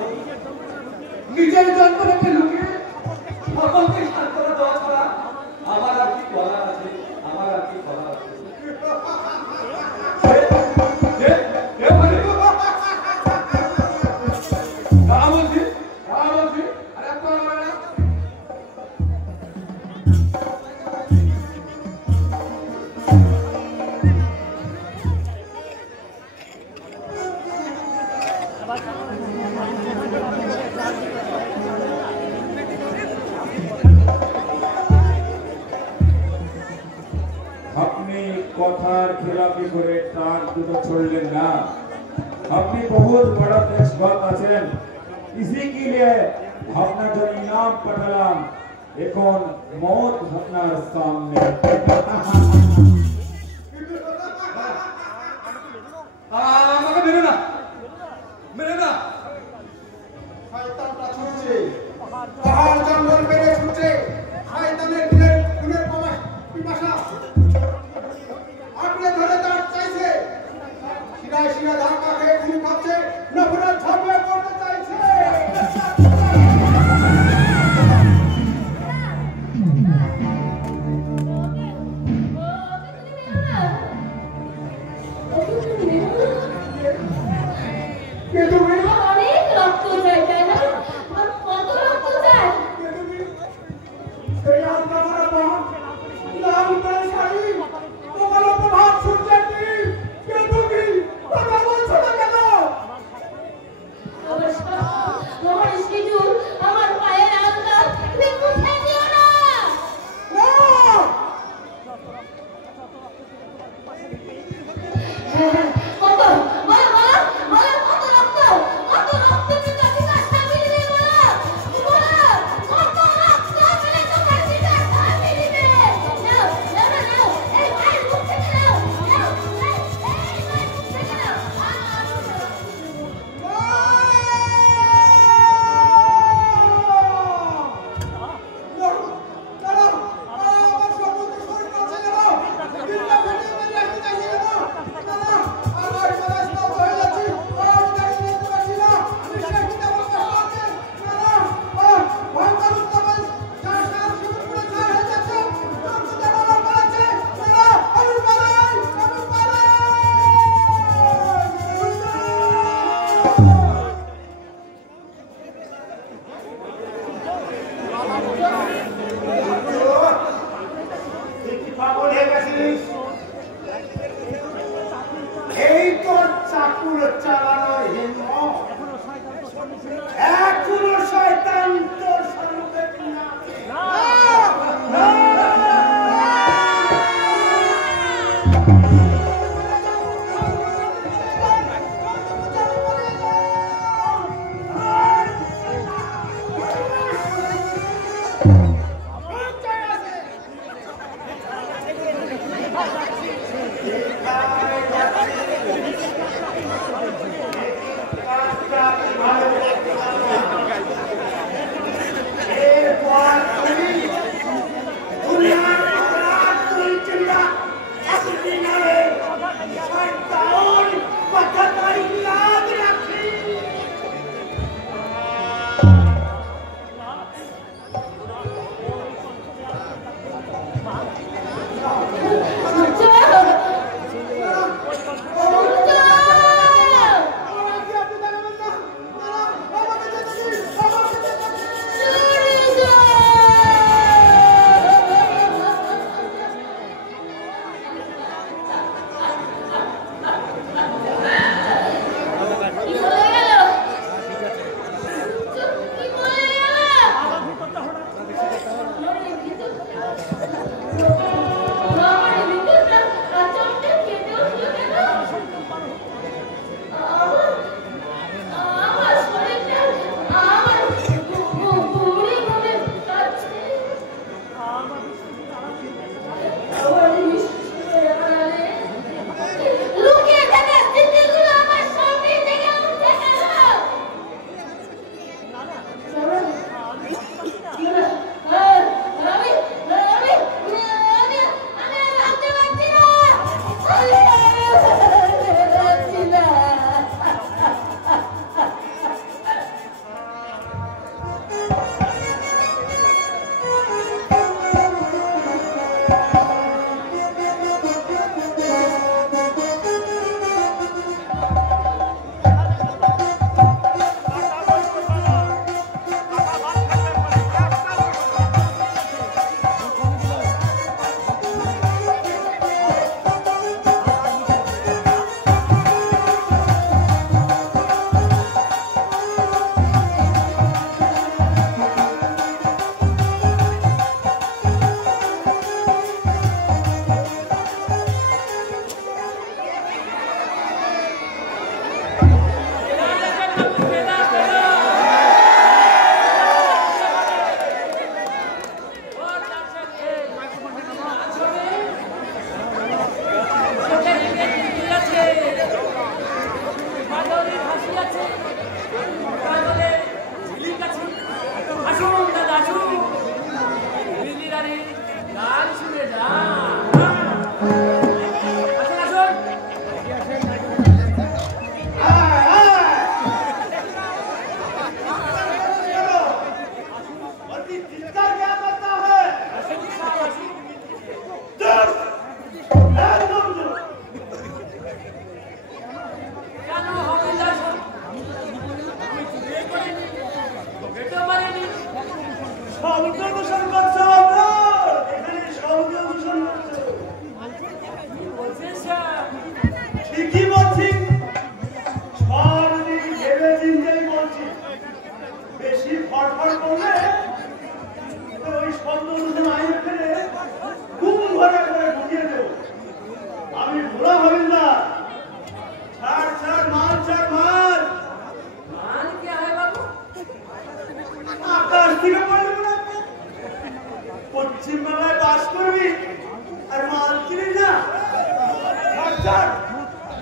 নিজের যন্ত্রণাকে লুকিয়ে সকলকে সান্ত্বনা দেওয়া ছাড়া আমার আর কি করার আছে, আমার আর কি করার আছে। अपनी कथार खिलाफी करे टाक दुটো छोड़लें ना। अपनी बहुत बड़ा देशभक्त आছেন, इसी के लिए अपना जो इनाम पठालाम এখন मौत আপনার सामने। আমাকে মেরো না, এসে ধাক্কা খেয়ে খুন খাচ্ছে না পুরো ঝাঁপিয়ে পড়তে চাইছে অনেক রক্ত চাই তাই না কত রক্ত চাই সেই আলতা মারা বাপ লাল পাড় শাড়ি তোমার উপর হাত ছুটছে কি কে তুমি কথা বলছো না কেন আমার শিজুর আমার পায়ের আলতা তুমি মুছে দিও না কত বলো বলো বলো কত রক্ত পিতা পিতা সামিল রে বলো কত রক্ত মিলে তোমার পিতা সামিল রে নাও এই ভাই মুখ থেকে নাও এই ভাই মুখ থেকে নাও এই তোর চাকুর চালানোর হিম্মত এখনো শয়তান তোর সম্মুখে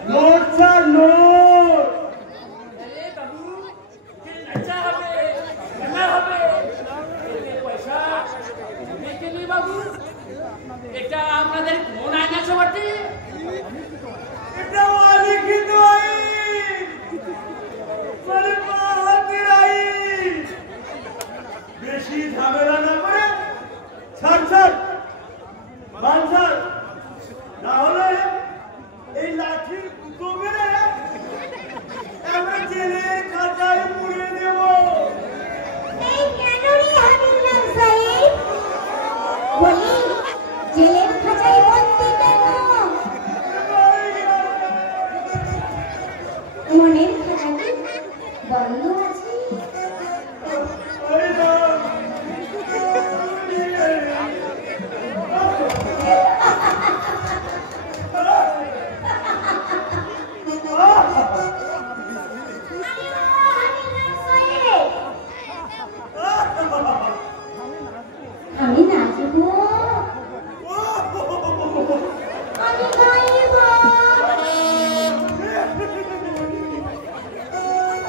মোর্চা নোট अरे बाबू फिर लज्जा হবে না হবে এতে পয়সা দেখে নি বাবু এটা আপনাদের কোন আইন আছে বটে এটা অলিখিত আইন মানে মাহাতির আইন বেশি ঝামেলা না করে ছাড় বাঞ্ছার না হলে এই লাঠির কুতো মেরে আমরা জেলের খাঁচায় পুড়ে দেব এই কেন রে হাবিলদার সাহেব বলি জেলের খাঁচায় বন্দি কেন মনের খাঁচাটি বন্ধ আছে আরে না আমি নাচব আমি গাইব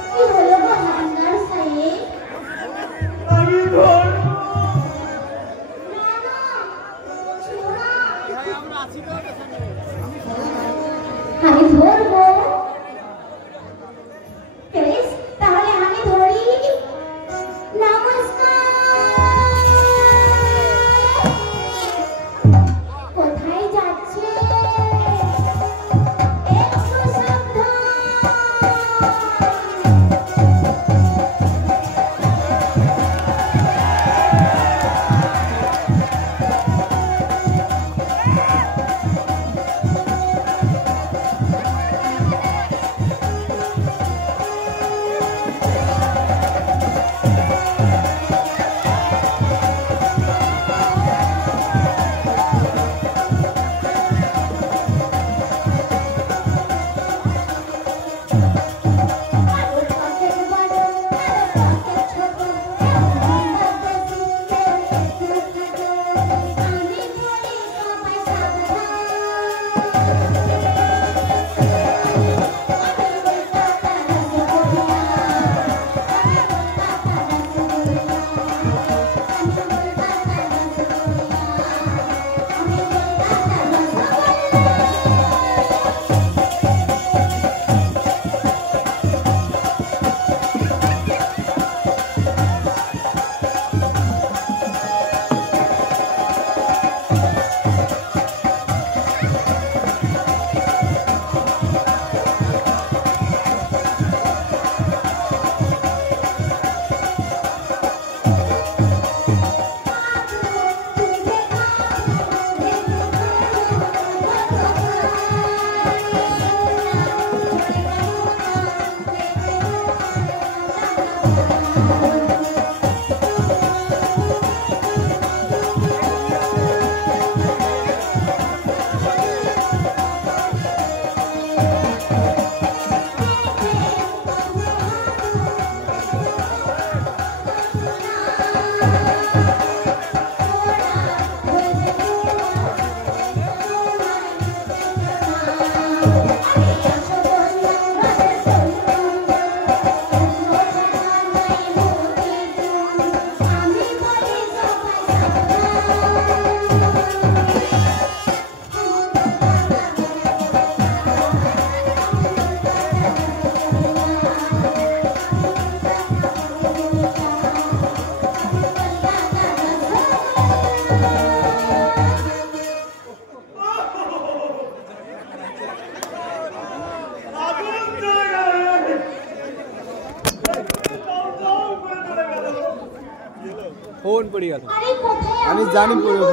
কি হলো গো হাবিলদার সাহেব আমি ধরবো না না ছোড়া আমি ধরবো বেশ তাহলে আমি ধরি নমস্কার কোথায় যাচ্ছে একটু সাবধান ফোন পড়ে গেল আরে কোথায় আমি জানি পড়বে